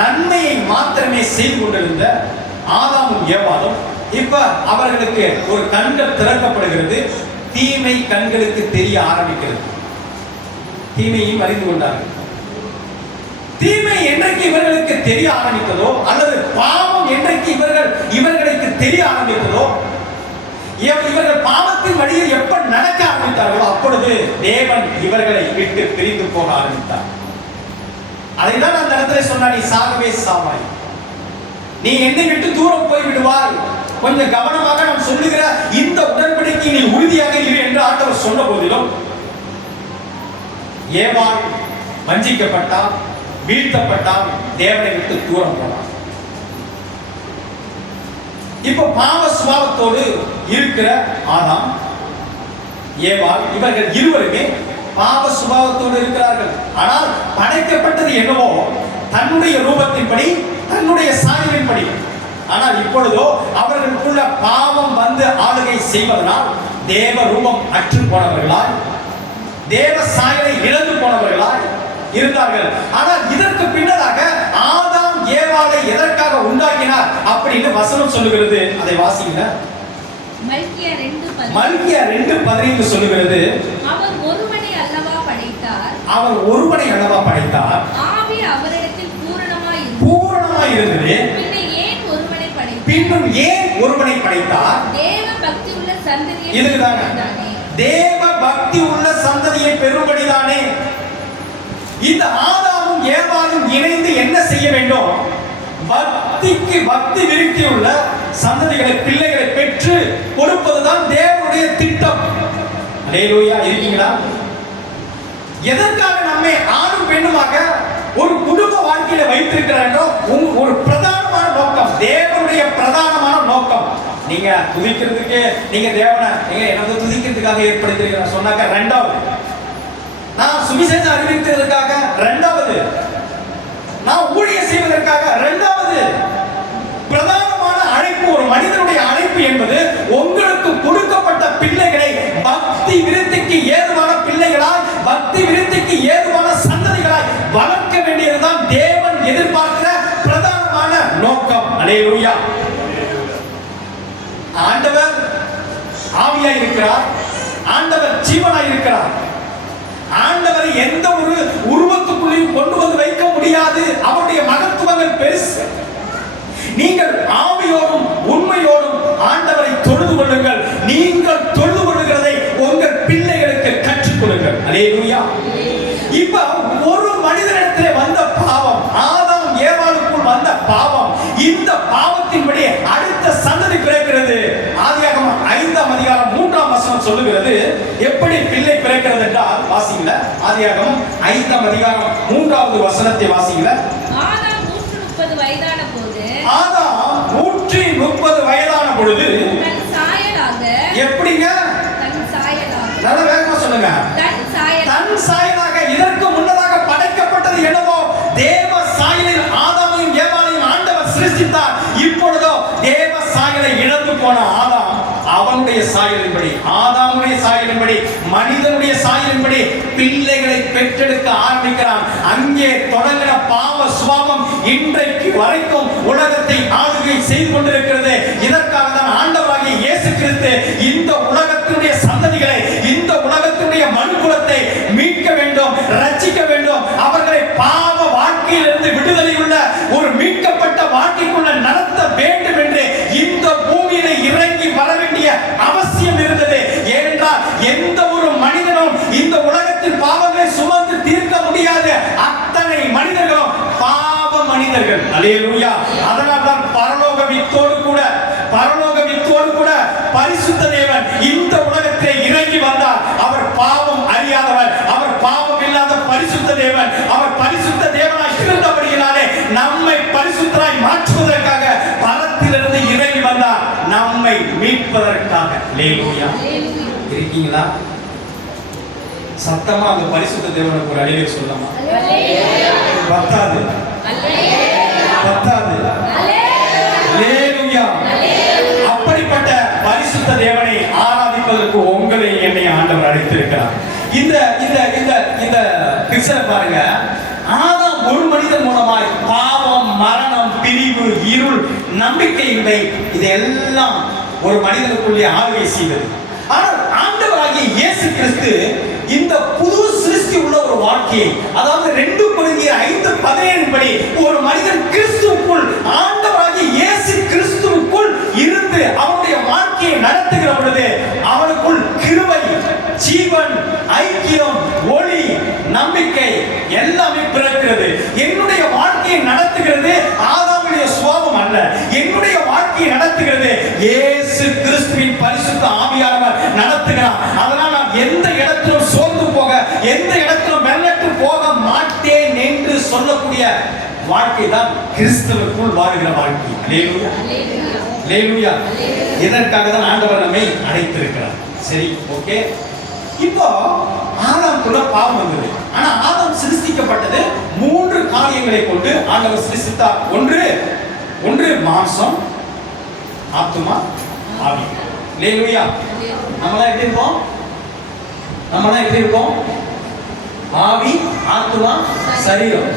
நன்மையை மாத்திரமே செய்து கொண்டிருந்த ஆதாமும் ஏவாளும் இப்ப அவர்களுக்கு ஒரு கண்கள் திறக்கப்படுகிறது. தீமை கண்களுக்கு தெரிய ஆரம்பிக்கிறது. தீமையும் அறிந்து கொண்டார்கள். தீமை என்றைக்கு இவர்களுக்கு தெரிய ஆரம்பித்ததோ, அல்லது பாவம் என்றைக்கு இவர்களுக்கு தெரிய ஆரம்பித்ததோ, இவர்கள் பாவத்தின் வழியில் எப்ப நடக்க ஆரம்பித்தார்களோ அப்பொழுது தேவன் இவர்களை விட்டு பிரிந்து போக ஆரம்பித்தார். அதைதான் அந்த இடத்துல சொன்னா, நீ சாகவே சாவாய், நீ என்னை விட்டு தூரம் போய் விடுவாய், கொஞ்சம் கவனமாக நான் சொல்லுகிற இந்த உடன்படிக்கை நீ உறுதியாக இரு என்று ஆண்டவர் சொன்ன போதிலும் ஏவாள் வஞ்சிக்கப்பட்டால், வீழ்த்தப்பட்டால், தேவனை விட்டு தூரம் போனார். இப்ப பாவ சுபாவத்தோடு இருக்கிற ஆதாம், ஏவாள், இவர்கள் இருவருமே பாவ சுபாவத்தோடு இருக்கிறார்கள். ஆனால் படைக்கப்பட்டது என்னவோ தன்னுடைய ரூபத்தின்படி, தன்னுடைய சாயலின்படி. ஆனால் இப்பொழுதோ அவர்களுக்குள்ள பாவம் வந்து ஆளுகை செய்வதனால் தேவ ரூபம் அற்று போனவர்களாய், தேவ சாயலை இழந்து போனவர்களாய் இருந்தார்கள். ஆனால் இதற்கு பின்னதாக ஆதாம் ஏவாளை எதற்காக உண்டாக்கினார் அப்படின்னு வசனம் சொல்லுகிறது. அதை வாசிங்க. மல்கியா 2:15 சொல்லுகிறது, அவர் ஒருவனை அல்லவா படைத்தார், அவர் ஒருவனை அல்லவா படைத்தார், ஆவி அவரிடத்தில் பூரணமாய் இருந்தது, பின்னும் ஏன் ஒருவனை படைத்தார்? தேவ பக்தி உள்ள சந்ததியை, இதுதானே தேவ பக்தி உள்ள சந்ததியை பெறும்படிதானே. இந்த ஆதாமும் ஏவாளும் இணைந்து என்ன செய்ய வேண்டும்? பக்தி விருத்தி உள்ள சந்ததிகளை, பிள்ளைகளை பெற்று கொடுப்பதுதான் தேவனுடைய திட்டம். அல்லேலூயா. இருக்கீங்களா? எதற்காக நம்மை ஆணும் பெண்ணுமாக ஒரு குடும்ப வாழ்க்கையில வைத்திருக்கிறார் என்றோ ஒரு பிரதானமான நோக்கம், தேவனுடைய பிரதானமான நோக்கம். நீங்க நீங்க துதிக்கிறதுக்கே நீங்க தேவனை நீங்க எனக்கு துதிக்கிறதுக்காக ஏற்படுத்திருக்கிற சொன்னாக்க ரெண்டாவது, நான் சுவிசேஷம் அறிவிக்கிறதுக்காக ரெண்டாவது, நான் ஊழியம் செய்வதற்காக ரெண்டாவது. பிரதானமான அழைப்பு, ஒரு மனிதனுடைய அழைப்பு என்பது உங்களுக்கு கொடுக்கப்பட்ட பிள்ளைகளை பக்தி விருத்திக்கு ஏதுவான பிள்ளைகளாய், பக்தி விருத்திக்கு ஏதுவான சந்ததிகளாய் வளர்க்க வேண்டியதுதான் தேவன் எதிர்பார்க்கிற பிரதானமான நோக்கம். அல்லேலூயா. ஆண்டவர் ஆவியாய் இருக்கிறார், ஆண்டவர் ஜீவனாய் இருக்கிறார். ஆண்டவரை எந்த ஒரு உருவத்துக்குள்ளேயும் கொண்டு வந்து வைக்க முடியாது. அவருடைய மகத்துவங்கள் பெருசு. நீங்கள் ஆவியோடும் உண்மையோடும் ஆண்டவரை தொழுது கொள்ளுங்கள். நீங்கள் தொழுது கொள்ளுகிறதை உங்கள் பிள்ளைகளுக்கு கற்றுக் கொடுங்கள். அல்லேலூயா. இப்ப ஒரு மனிதனிடத்திலே வந்த பாவம், ஆதாம் ஏவாளுக்குள் வந்த பாவம், இந்த பாவத்தின்படி அடுத்த சந்ததி பிறக்கிறது. ஆதியாகமம் 5ஆம் அதிகாரம் 3ஆம் வசனம் சொல்லுகிறது எப்படி பிள்ளை பிறக்கிறது என்றால், வாசிங்கள ஆதியாகமம் 5ஆம் அதிகாரம் 3வது வசனத்தை வாசிங்கள. ஆதாம் 130 வயதான போது, ஆதாம் 130 வயதான பொழுது தன் சாயலாக, எப்படிங்க? தன் சாயலாக, நல்ல வேகமா சொல்லுங்க. தன் சாயலாக. இதற்கு முன்னதாக படைக்கப்பட்டது என்னவோ தேவ சாயலில் ஆதாமையும் ஏவாளையும் ஆண்டவர் சிருஷ்டித்தார். இப்பொழுதோ தேவ சாயலை இழந்து போன ஆதாம் அவனுடைய சாயலின்படி, ஆதாமுடைய சாயலின்படி, மனிதனுடைய சாயலின்படி பிள்ளைகளை பெற்றெடுக்க ஆரம்பிக்கிறான். அங்கே தொடங்கின பாவ சுபாவம் இன்றைக்கு வரைக்கும் உலகத்தை ஆளுகை செய்து கொண்டிருக்கிறது. இதற்காக தான் ஆண்டவராகிய இயேசு கிறிஸ்து இந்த உலகத்தினுடைய சந்ததிகளை, இந்த உலகத்தினுடைய மனுக்குலத்தை மீட்க வேண்டும், ரட்சிக்க வேண்டும், அவர்களை பாவ வாழ்க்கையிலிருந்து விடுதலை உள்ள ஒரு மீட்கப்பட்ட வாழ்க்கைக்குள்ள நடத்த வேண்டும் என்று இந்த பூமியில இறங்கி வர வேண்டிய அவசியம் இருந்தது. ஏனென்றால் எந்த ஒரு மனிதனும் இந்த உலகத்தின் பாவங்களை சுமந்து தீர்க்க முடியாது. அத்தனை மனிதர்களும் பாவ மனிதர்கள். அல்லேலூயா. அதனால்தான் பரலோக வித்தோடு கூட பரிசுத்த தேவன் இந்த உலகத்திலே இறங்கி வந்தார். அவர் பாவம் அறியாதவர், அவர் பாவம் இல்லாத பரிசுத்த தேவன். அவர் பரிசுத்த தேவனாய் இருந்தபடியினாலே நம்மை பரிசுத்தராய் மாற்றுவதற்காக பரத்திலிருந்து இறங்கி வந்தார், நம்மை மீட்பதற்காக. அல்லேலூயா. இருக்கீங்களா? சத்தமா அந்த பரிசுத்த தேவனுக்கு ஒரு அடியை சொல்லமா? பத்தாது. அல்லேலூயா. அப்படிப்பட்ட பரிசுத்த தேவனை ஆராதிப்பதற்கு உங்களை என்னை ஆண்டவர் அழைத்திருக்கிறார். இந்த இந்த இந்த இந்த பிக்சரை பாருங்க. ஆதாம் ஒரு மனிதன் மூலமாய் பாவம், மரணம், பிரிவு, இருள், நம்பிக்கையின்மை இதெல்லாம் ஒரு மனிதனுக்குள்ளே ஆளுகை செய்தது. ஆனால் ஆண்டவராகிய இயேசு கிறிஸ்து இந்த புது சிருஷ்டி உள்ள ஒரு வாழ்க்கையை, அதாவது 2 கொரிந்தியர் 5:17 படி ஒரு மனிதன் கிறிஸ்துவுக்குள், ஆண்டவராகிய இயேசு கிறிஸ்துவுக்குள் இருந்து அவனுடைய வாழ்க்கையை நடத்துகிற பொழுது அவனுக்குள் கிருபை, ஜீவன், ஐக்கியம், ஒளி, நம்பிக்கை எல்லாமே பிறக்கிறது. என்னுடைய வாழ்க்கையை நடத்துகிறது ஆதாமுடைய சுபாவம் அல்ல. என்னுடைய வாழ்க்கையை நடத்துகிறது இயேசு கிறிஸ்துவின் பரிசுத்த ஆவியானவர் நடத்துகிறார். அதனால் நான் எந்த இடத்திலும் சோர்ந்து போக, எந்த இடத்திலும் வெள்ளட்டு போக மாட்டேன் என்று சொல்லக்கூடிய வாழ்க்கை தான் கிறிஸ்துவுக்குள் வாழ்கிற வாழ்க்கை. அல்லேலூயா. அல்லேலூயா. இதற்காக தான் ஆண்டவர் நம்மை அழைத்திருக்கிறார். சரி, ஓகே. இப்போ ஆதாமுக்குள்ள பாவம் வந்தது. ஆனா ஆதாம் சிருஷ்டிக்கப்பட்டது 3 காரியங்களை கொண்டு ஆண்டவர் சிருஷ்டித்தார். ஒன்று மாம்சம், ஆத்துமா, ஆவி. அல்லேலூயா. நம்மலாம் எப்படி இருக்கோம்? ஆவி, ஆத்துமா, சரீரம்,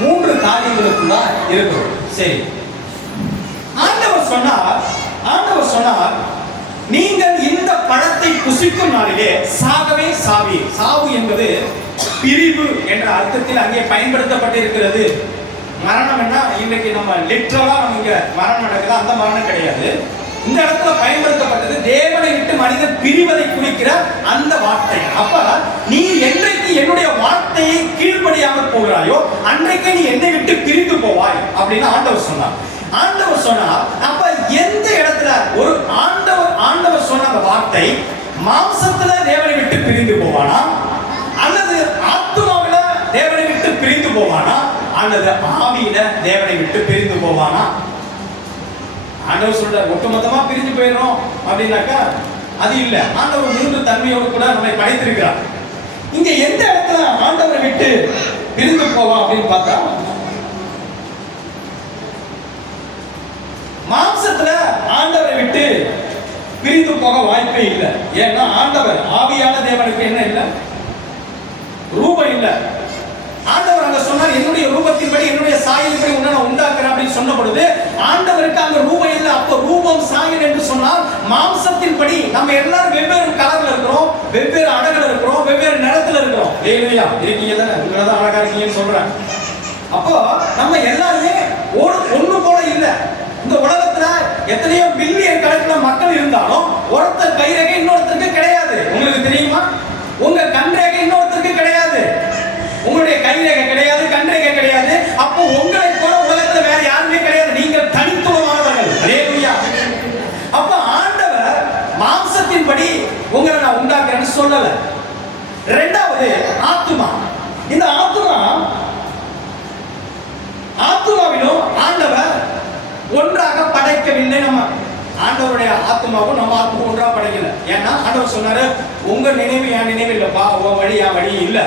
3 காரியங்களுக்குள்ள இருக்கிறோம். சரி, ஆண்டவர் சொன்னார் நீங்கள் இந்த பழத்தை புசிக்கும் நாளிலே சாகவே சாவி. சாவு என்பது பிரிவு என்ற அர்த்தத்தில் அங்கே பயன்படுத்தப்பட்டிருக்கிறது. மரணம் என்ன, இன்னைக்கு நம்ம லிட்டரலா நமக்கு மரணம் நடக்குது, அந்த மரணம் கிடையாது. இந்த இடத்துல பயன்படுத்தப்பட்டது தேவனை விட்டு மனிதன் பிரிவதை குறிக்கிற அந்த வார்த்தை. அப்ப நீ என்றைக்கு என்னுடைய வார்த்தையை கீழ்ப்படியாமல் போகிறாயோ அன்றைக்கு நீ என்னை விட்டு பிரிந்து போவாய் அப்படின்னு ஆண்டவர் சொன்னார். அப்ப எந்த இடத்துல ஒரு ஆண்டவர் சொன்ன அந்த வார்த்தை மாம்சத்துல தேவனை விட்டு பிரிந்து போவானா, அல்லது ஆத்துமாவில தேவனை விட்டு பிரிந்து போவானா, அல்லது ஆவியில தேவனை விட்டு பிரிந்து போவானா? ஆண்டவர் சொல்றார் ஒட்டுமொத்தமா பிரிஞ்சு போயிடும் அப்படின்னாக்கா அது இல்ல. ஆண்டவர் 3 தன்மையோடு கூட நம்மை படைத்திருக்கிறார். இங்க எந்த இடத்துல ஆண்டவரை விட்டு பிரிந்து போவோம் அப்படின்னு பார்த்தா, மாம்சத்துல ஆண்டவரை விட்டு பிரிந்து போக வாய்ப்பே இல்லை. ஏன்னா ஆண்டவர் ஆவியான தேவனுக்கு என்ன இல்லை? ரூபம் இல்லை. ஆண்டவர் அங்க சொன்னார், என்னுடைய ரூபத்தின்படி என்னுடைய சாயலின்படி உன்னை நான் உண்டாக்குறேன் அப்படின்னு சொன்ன பொழுது ஆண்டவருக்கு அங்க ரூபம் இல்லை. அப்போ ரூபம் சாயல் என்று சொன்னால் மாம்சத்தின்படி நம்ம எல்லாரும் வெவ்வேறு கலர்ல இருக்கிறோம், வெவ்வேறு அழகுல இருக்கிறோம், வெவ்வேறு நிறத்துல இருக்கிறோம். இல்லையா? இருக்கீங்க தானே? உங்களை தான் அழகா இருக்கீங்கன்னு சொல்றேன். அப்போ நம்ம எல்லாருமே ஒண்ணு போல இல்லை. இந்த உலகத்துல எத்தனையோ பில்லியன் கணக்கில் மக்கள் இருந்தாலும் ஒருத்தர் கைரேகை இன்னொருத்தருக்கு கிடையாது. உங்களுக்கு தெரியுமா? உங்க கண்ரேகை இன்னொருத்தருக்கு கிடையாது. உங்களுடைய கைரேகை கிடையாது, கண்ரேகை கிடையாது. அப்போ உங்களை போல உலகத்துல வேற யாருமே கிடையாது. நீங்கள் தனித்துவமானவர்கள். அல்லேலூயா. அப்ப ஆண்டவர் மாம்சத்தின்படி உங்களை நான் உண்டாக்குறேன்னு சொல்லல. இரண்டாவது ஆத்துமா. இந்த ஆத்துமாவிலும் ஆண்டவர் ஒன்றாக படைக்கவில்லை. நம்ம ஆண்டவருடைய ஆத்மாவும் நம்ம ஆத்மாவும் ஒன்றாக படைக்கல. ஏன்னா ஆண்டவர் சொன்னாரு, உங்க நினைவு என் நினைவு இல்லப்பா, உன் வழி என் வழி இல்லை.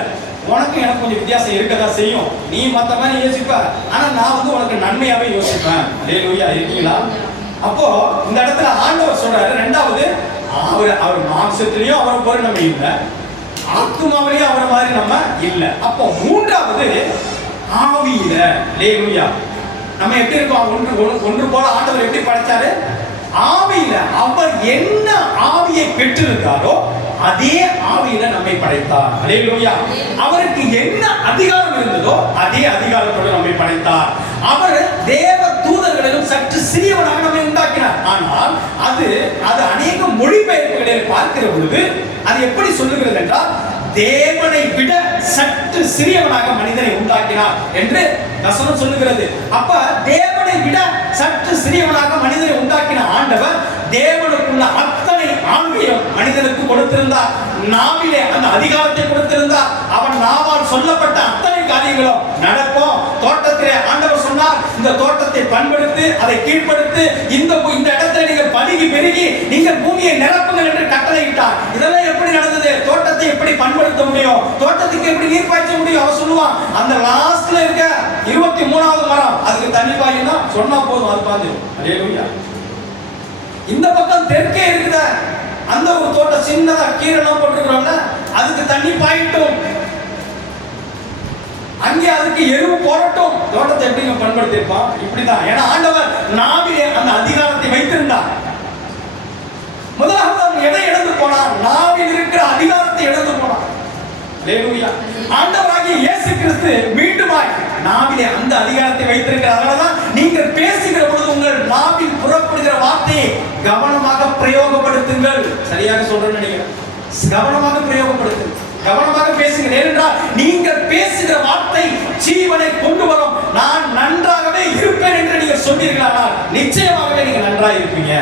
உனக்கு எனக்கு கொஞ்சம் வித்தியாசம் இருக்கதான் செய்யும். நீ மற்ற மாதிரி யோசிப்ப, ஆனா நான் உனக்கு நன்மையாவே யோசிப்பேன். அல்லேலூயா. இருக்கீங்களா? அப்போ இந்த இடத்துல ஆண்டவர் சொல்றாரு, ரெண்டாவது அவர் மாம்சத்திலையும் அவரை போல நம்ம இல்லை, ஆத்மாவிலையும் அவரை மாதிரி நம்ம இல்லை. அப்போ மூன்றாவது ஆவியில. அல்லேலூயா. நம்ம எப்படி இருக்கோம்? ஒன்று போல ஆண்டவர் எப்படி படைச்சாரு? ஆவியில அவர் என்ன ஆவியை பெற்றிருந்தாரோ அதே ஆவியில நம்மை படைத்தார். அல்லேலூயா. அவருக்கு என்ன அதிகாரம் இருந்ததோ அதே அதிகாரத்தோடு நம்மை படைத்தார். அவர் தேவ தூதர்களிலும் சற்று சிறியவனாக நம்மை உண்டாக்கினார். ஆனால் அது அநேக மொழிபெயர்ப்புகளில் பார்க்கிற பொழுது அது எப்படி சொல்லுகிறது என்றால், தேவனை விட சற்று சிறியவனாக மனிதனை உண்டாக்கினார் என்று வசனம் சொல்லுகிறது. அப்ப தேவனை விட சற்று சிறியவனாக மனிதனை உண்டாக்கின ஆண்டவர் தேவனுக்குள்ள அத்தனை ஆன்மீகம் மனிதனுக்கு கொடுத்திருந்தார். நாவிலே அந்த அதிகாரத்தை கொடுத்திருந்தார். அவன் நாவால் சொல்லப்பட்ட அத்தனை காரியங்களும் நடக்கும். தோட்டத்திலே ஆண்டவர் சொன்னார், இந்த தோட்டத்தை பண்படுத்தி அதை கீழ்ப்படுத்தி இந்த இடத்துல நீங்கள் பதுகி பெருகி நீங்கள் பூமியை நிரப்புங்கள் என்று கட்டளையிட்டார். இதெல்லாம் எப்படி நடந்தது? தோட்டத்தை எப்படி பண்படுத்த முடியும்? தோட்டத்துக்கு எப்படி நீர் பாய்ச்ச முடியும்? அவன் சொல்லுவான், அந்த லாஸ்ட்ல இருக்க 23வது மரம் அதுக்கு தண்ணி பாயினா சொன்னா போதும், அது பாஞ்சிடும். அல்லேலூயா. இந்த பக்கம் தெற்கே இருக்குத அந்த ஒரு தோட்டம் சின்னதா கீரெல்லாம் போட்டுக்கிறோம்ல, அதுக்கு தண்ணி பாயிட்டும், அங்கே அதுக்கு எருவு போடட்டும். தோட்டத்தை எப்படிங்க பண்படுத்திருப்பான்? இப்படிதான். ஏன்னா ஆண்டவர் நாவிலே அந்த அதிகாரத்தை வைத்திருந்தார். முதலாவது அவன் எதை இழந்து போனான்? நாவில் இருக்கிற அதிகாரத்தை இழந்து போனான். அல்லேலூயா. ஆண்டவராகிய இயேசு கிறிஸ்து மீண்டுமாய் நாவிலே அந்த அதிகாரத்தை வைத்திருக்கிறார். அதனாலதான் நீங்கள் பேசுகிற பொழுது உங்கள் நாவில் புறப்படுகிற வார்த்தையை கவனமாக பிரயோகப்படுத்துங்கள். சரியாக சொல்றேன்னு நினைக்கிறேன். கவனமாக பிரயோகப்படுத்துங்கள், கவனமாக பேசுங்கள். ஏனென்றால் நீங்கள் பேசுகிற வார்த்தை ஜீவனை கொண்டு வரும். நான் நன்றாகவே இருப்பேன் என்று நீங்கள் சொன்னீர்களானால் நிச்சயமாகவே நீங்கள் நன்றாக இருப்பீங்க.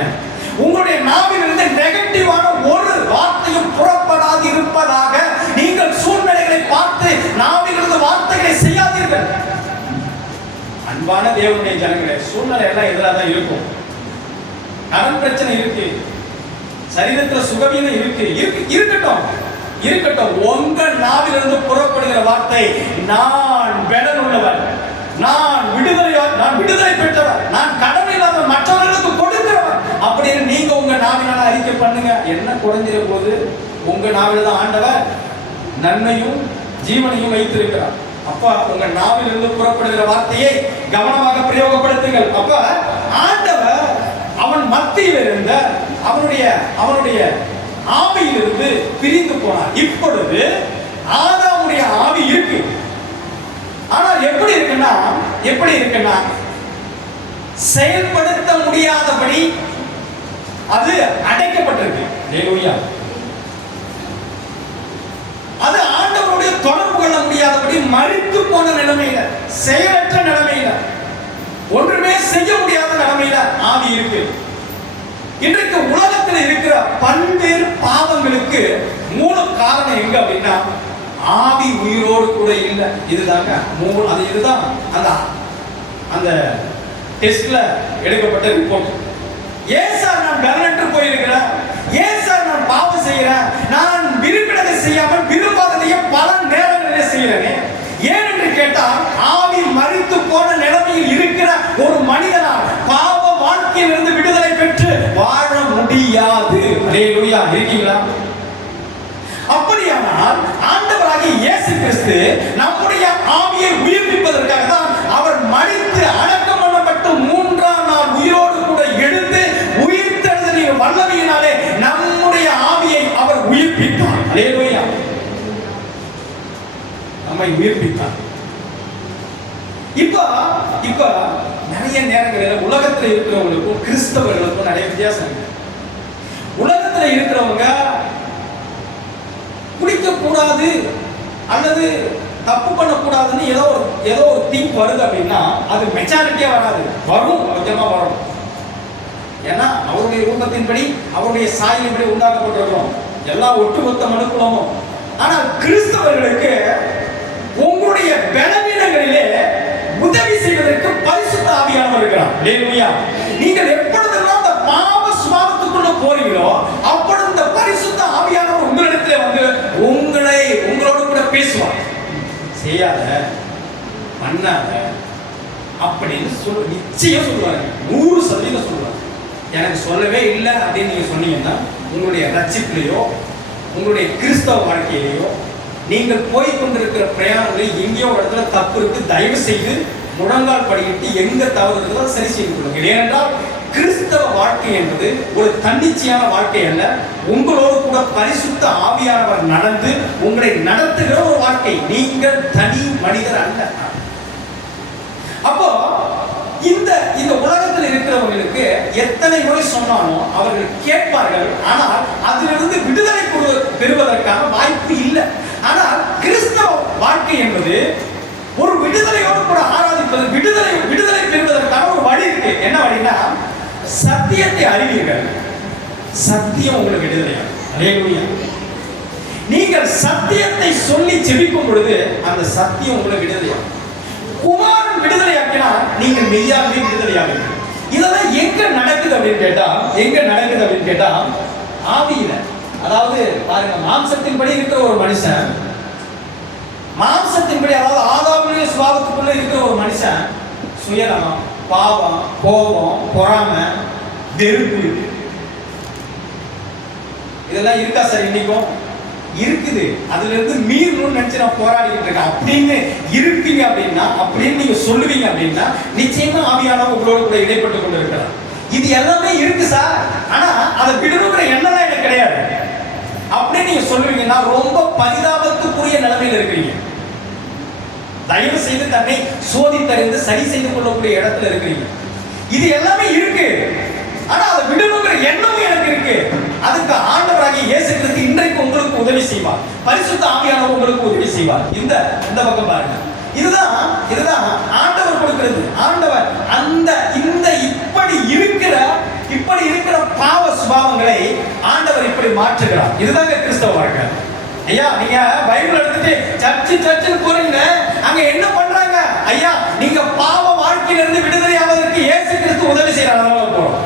உங்களுடைய நாவிலிருந்து நெகட்டிவான ஒரு வார்த்தையும் புறப்படாது இருப்பதாக நீங்கள் சூழ்நிலைகளை பார்த்து நாவிலிருந்து வார்த்தைகளை செய்யாதீர்கள். அன்பான தேவனுடைய ஜனங்களே, சூழ்நிலை எல்லாம் எதிராக தான் இருக்கும். கடன் பிரச்சனை இருக்கு, சரீரத்தில் சுகவீனம் இருக்கட்டும். உங்க நாவிலிருந்து புறப்படுகிற வார்த்தை, நான் பலன் உள்ளவன், நான் விடுதலை பெற்றவர், நான் கடன் இல்லாமல் மற்றவர்களுக்கு கொடுக்கிறவர் அப்படின்னு நீங்க உங்க நாவினால அறிக்கை பண்ணுங்க. என்ன குறைஞ்சிற போது? உங்க நாவில தான் ஆண்டவர் நன்மையும் ஜீவனையும் வைத்திருக்கிறார். அப்ப உங்க நாவிலிருந்து புறப்படுகிற வார்த்தையை கவனமாக பிரயோகப்படுத்துங்கள். அப்ப ஆண்டவர் அவன் மத்தியில் இருந்த அவனுடைய ஆவியிலிருந்து பிரிந்து போனார். இப்பொழுது ஆதாமுடைய ஆவி இருக்கு. ஆனால் எப்படி இருக்குன்னா செயல்படுத்த முடியாதபடி அது அடைக்கப்பட்டிருக்கு. அல்லேலூயா. அது ஆண்டவருடைய தொடர்பு கொள்ள முடியாதபடி மரித்து போன நிலைமையில, செயலற்ற நிலைமையில, ஒன்றுமே செய்ய முடியாத நிலைமையில ஆவி இருக்கு. இன்றைக்கு உலகத்தில் இருக்கிற பல்வேறு பாவங்களுக்கு மூல காரணம் எங்க அப்படின்னா, ஆவி உயிரோடு கூட இல்லை. இதுதாங்க இதுதான் அந்த டெஸ்ட்ல எடுக்கப்பட்ட ரிப்போர்ட். ஏன் சார் நான் பலனற்று போயிருக்கிறேன்? ஏன் சார் நான் பாவம் செய்கிறேன்? நான் விரும்பினதை செய்யாமல் விரும்பாததையே பல நேரங்களிலே செய்கிறேனே. ஏன் என்று கேட்டால், ஆவி மரித்து போன நிலைமையில் இருக்கிற ஒரு மனிதனால் பாவ வாழ்க்கையிலிருந்து விடுதலை பெற்று வாழ முடியாது. அல்லேலூயா. இருக்கீங்களா? அப்படியானால் ஆண்டவராகிய இயேசு கிறிஸ்து நம்முடைய ஆவியை உயிர்ப்பிப்பதற்காக தான் அவர் மரித்து அடக்கம் பண்ணப்பட்டு 3ஆம் நாள் உயிரோடு கூட எழுந்து உயிர்த்தெழுதலின் வல்லமையினாலே நம்முடைய ஆவியை அவர் உயிர்ப்பித்தார். அல்லேலூயா. நம்மை உயிர்ப்பித்தார். இப்ப நிறைய நேரங்களில் உலகத்தில் இருக்கிறவங்களுக்கும் கிறிஸ்தவர்களுக்கும் நிறைய வித்தியாசம் இருக்கு. உலகத்தில் இருக்கிறவங்க குடிக்க கூடாது அல்லது தப்பு பண்ணக்கூடாதுன்னு ஏதோ ஒரு திங்க் வருது அப்படின்னா அது மெச்சாரிட்டியா வராது, வரும், கொஞ்சமா வரும். ஏன்னா அவருடைய ரூபத்தின்படி அவருடைய சாயலின்படி உண்டாக்கப்பட்டிருக்கிறோம், எல்லாம் ஒட்டுமொத்த மனுக்குலமும். ஆனால் கிறிஸ்தவர்களுக்கு உங்களுடைய பலவீனங்களிலே உதவி செய்வதற்கு பரிசுத்த ஆவியானவர் இருக்கிறார். அல்லேலூயா. நீங்கள் எப்பொழுதெல்லாம் அந்த பாவ சுபாவத்துக்குள்ள போறீங்களோ அப்பொழுது இந்த பரிசுத்த ஆவியானவர் உங்களிடத்திலே வந்து உங்களோடு கூட பேசுவார். செய்யாத, பண்ணாத அப்படின்னு நிச்சயம் சொல்லுவாங்க. 100% சொல்லுவாங்க. எனக்கு சொல்லவே இல்லை அப்படின்னு நீங்க சொன்னீங்கன்னா உங்களுடைய ரட்சிப்பிலேயோ உங்களுடைய கிறிஸ்தவ வாழ்க்கையிலேயோ நீங்கள் போய் கொண்டிருக்கிற பிரயாணங்களில் எங்கேயோ ஒரு இடத்துல தப்பு இருக்கு, தயவு செய்து முழங்கால் படிக்கிட்டு எங்க தவறு இருக்கிறதோ சரி செய்து கொள்ளுங்கள். ஏனென்றால் கிறிஸ்தவ வாழ்க்கை என்பது ஒரு தன்னிச்சையான வாழ்க்கை அல்ல. உங்களோடு கூட பரிசுத்த ஆவியானவர் நடந்து உங்களை நடத்துகிற ஒரு வாழ்க்கை. நீங்கள் தனி மனிதர் அல்ல. அப்போ இந்த உலகத்தில் இருக்கிறவர்களுக்கு எத்தனை முறை சொன்னாலும் அவர்கள் கேட்பார்கள். ஆனால் அதிலிருந்து விடுதலை பெறுவதற்கான வாய்ப்பு இல்லை. ஆனால் கிறிஸ்தவ வாழ்க்கை என்பது ஒரு விடுதலையோடு கூட ஆராதிப்பது, விடுதலை பெறுவதற்கான ஒரு வழி இருக்கு. என்ன வழின்னா, சத்தியத்தை அறிவீர்கள், சத்தியம் உங்களுக்கு விடுதலையாகும். அல்லேலூயா. நீங்கள் சத்தியத்தை சொல்லி ஜெபிக்கும் பொழுது அந்த சத்தியம் உங்களுக்கு விடுதலையாகும். குமாரன் விடுதலையாக்கினா நீங்கள் மெய்யாகவே விடுதலையாவீர்கள். இதெல்லாம் எங்க நடக்குது அப்படின்னு கேட்டா ஆவியில. அதாவது பாருங்க, மாம்சத்தின்படி இருக்கிற ஒரு மனுஷன், மாம்சத்தின்படி அதாவது ஆதாமுடைய சுபாவத்துக்குள்ள இருக்கிற ஒரு மனுஷன் சுயநலம், பாவம், கோபம், பொறாமை, வெறுப்பு இதெல்லாம் இருக்கா சார்? இன்னைக்கும் இருக்குது. அதுல இருந்து மீறணும்னு நினைச்சு நான் போராடிட்டு இருக்கேன் அப்படின்னு இருப்பீங்க அப்படின்னா, அப்படின்னு நீங்க சொல்லுவீங்க அப்படின்னா நிச்சயமா ஆவியானவர் உங்களோட கூட இடைப்பட்டு கொண்டு இருக்கிறார். இது எல்லாமே இருக்கு சார், ஆனா அதை விடணுங்கிற எண்ணம் எனக்கு கிடையாது அப்படின்னு நீங்க சொல்லுவீங்கன்னா ரொம்ப பரிதாபத்துக்குரிய நிலைமையில் இருக்கிறீங்க. தயவு செய்து தன்னை சோதித்தறிந்து சரி செய்து கொள்ளக்கூடிய இடத்துல இருக்கிறீங்க. இது எல்லாமே இருக்கு, ஆனா அதை விடணுங்கிற எண்ணமும் எனக்கு இருக்கு. அதுக்கு ஆண்டவராகிய இயேசு கிறிஸ்து இன்றைக்கு உங்களுக்கு உதவி செய்வார். பரிசுத்த ஆவியானவர் உங்களுக்கு உதவி செய்வார். இந்த பக்கம் பாருங்க, இதுதான் ஆண்டவர் கொடுக்கிறது. ஆண்டவர் இந்த இப்படி இருக்கிற பாவ சுபாவங்களை ஆண்டவர் இப்படி மாற்றுகிறார். இதுதாங்க கிறிஸ்தவ வாழ்க்கை. ஐயா, நீங்க பைபிள் எடுத்துட்டு சர்ச்சு போறீங்க, அங்க என்ன பண்றாங்க? ஐயா, நீங்க பாவ வாழ்க்கையிலிருந்து விடுதலை ஆவதற்கு இயேசு கிறிஸ்து உதவி செய்யறாங்க. போறோம்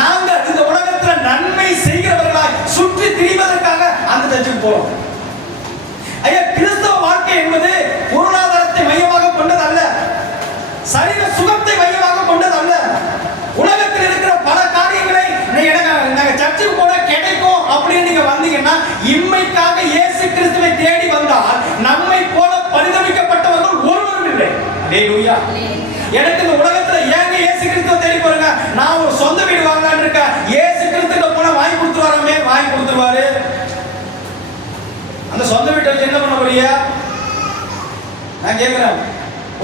நாங்க இந்த உலகத்துல நன்மை செய்கிறவர்களாய் சுற்றி திரிவதற்காக அந்த சர்ச்சுக்கு போறோம். ஐயா, கிறிஸ்தவ வாழ்க்கை என்பது பொருளாதாரத்தை மையமாக கொண்டது அல்ல, சரீர சுகத்தை மையமாக கொண்டது அல்ல. உலகத்தில் இருக்கிற பல காரியங்களை நாங்க சர்ச்சுக்கு போனா கிடைக்கும் அப்படின்னு நீங்க வந்தீங்கன்னா, இம்மைக்காக இயேசு கிறிஸ்துவை தேடி வந்தால் நம்மை போல பரிதபிக்கப்பட்டவர்கள் ஒருவரும் இல்லை. அல்லேலூயா. எனக்கு இந்த உலகத்துல ஏங்க இயேசு கிறிஸ்துவை தேடி போறீங்க? நான் ஒரு சொந்த வீடு வாங்கலாம்னு இருக்கேன். இயேசு கிறிஸ்துட்ட போனா வாங்கி கொடுத்துருவாராமே, வாங்கி கொடுத்துருவாரு. அந்த சொந்த வீட்டை வச்சு என்ன பண்ண போறீங்க? நான் கேட்கிறேன்,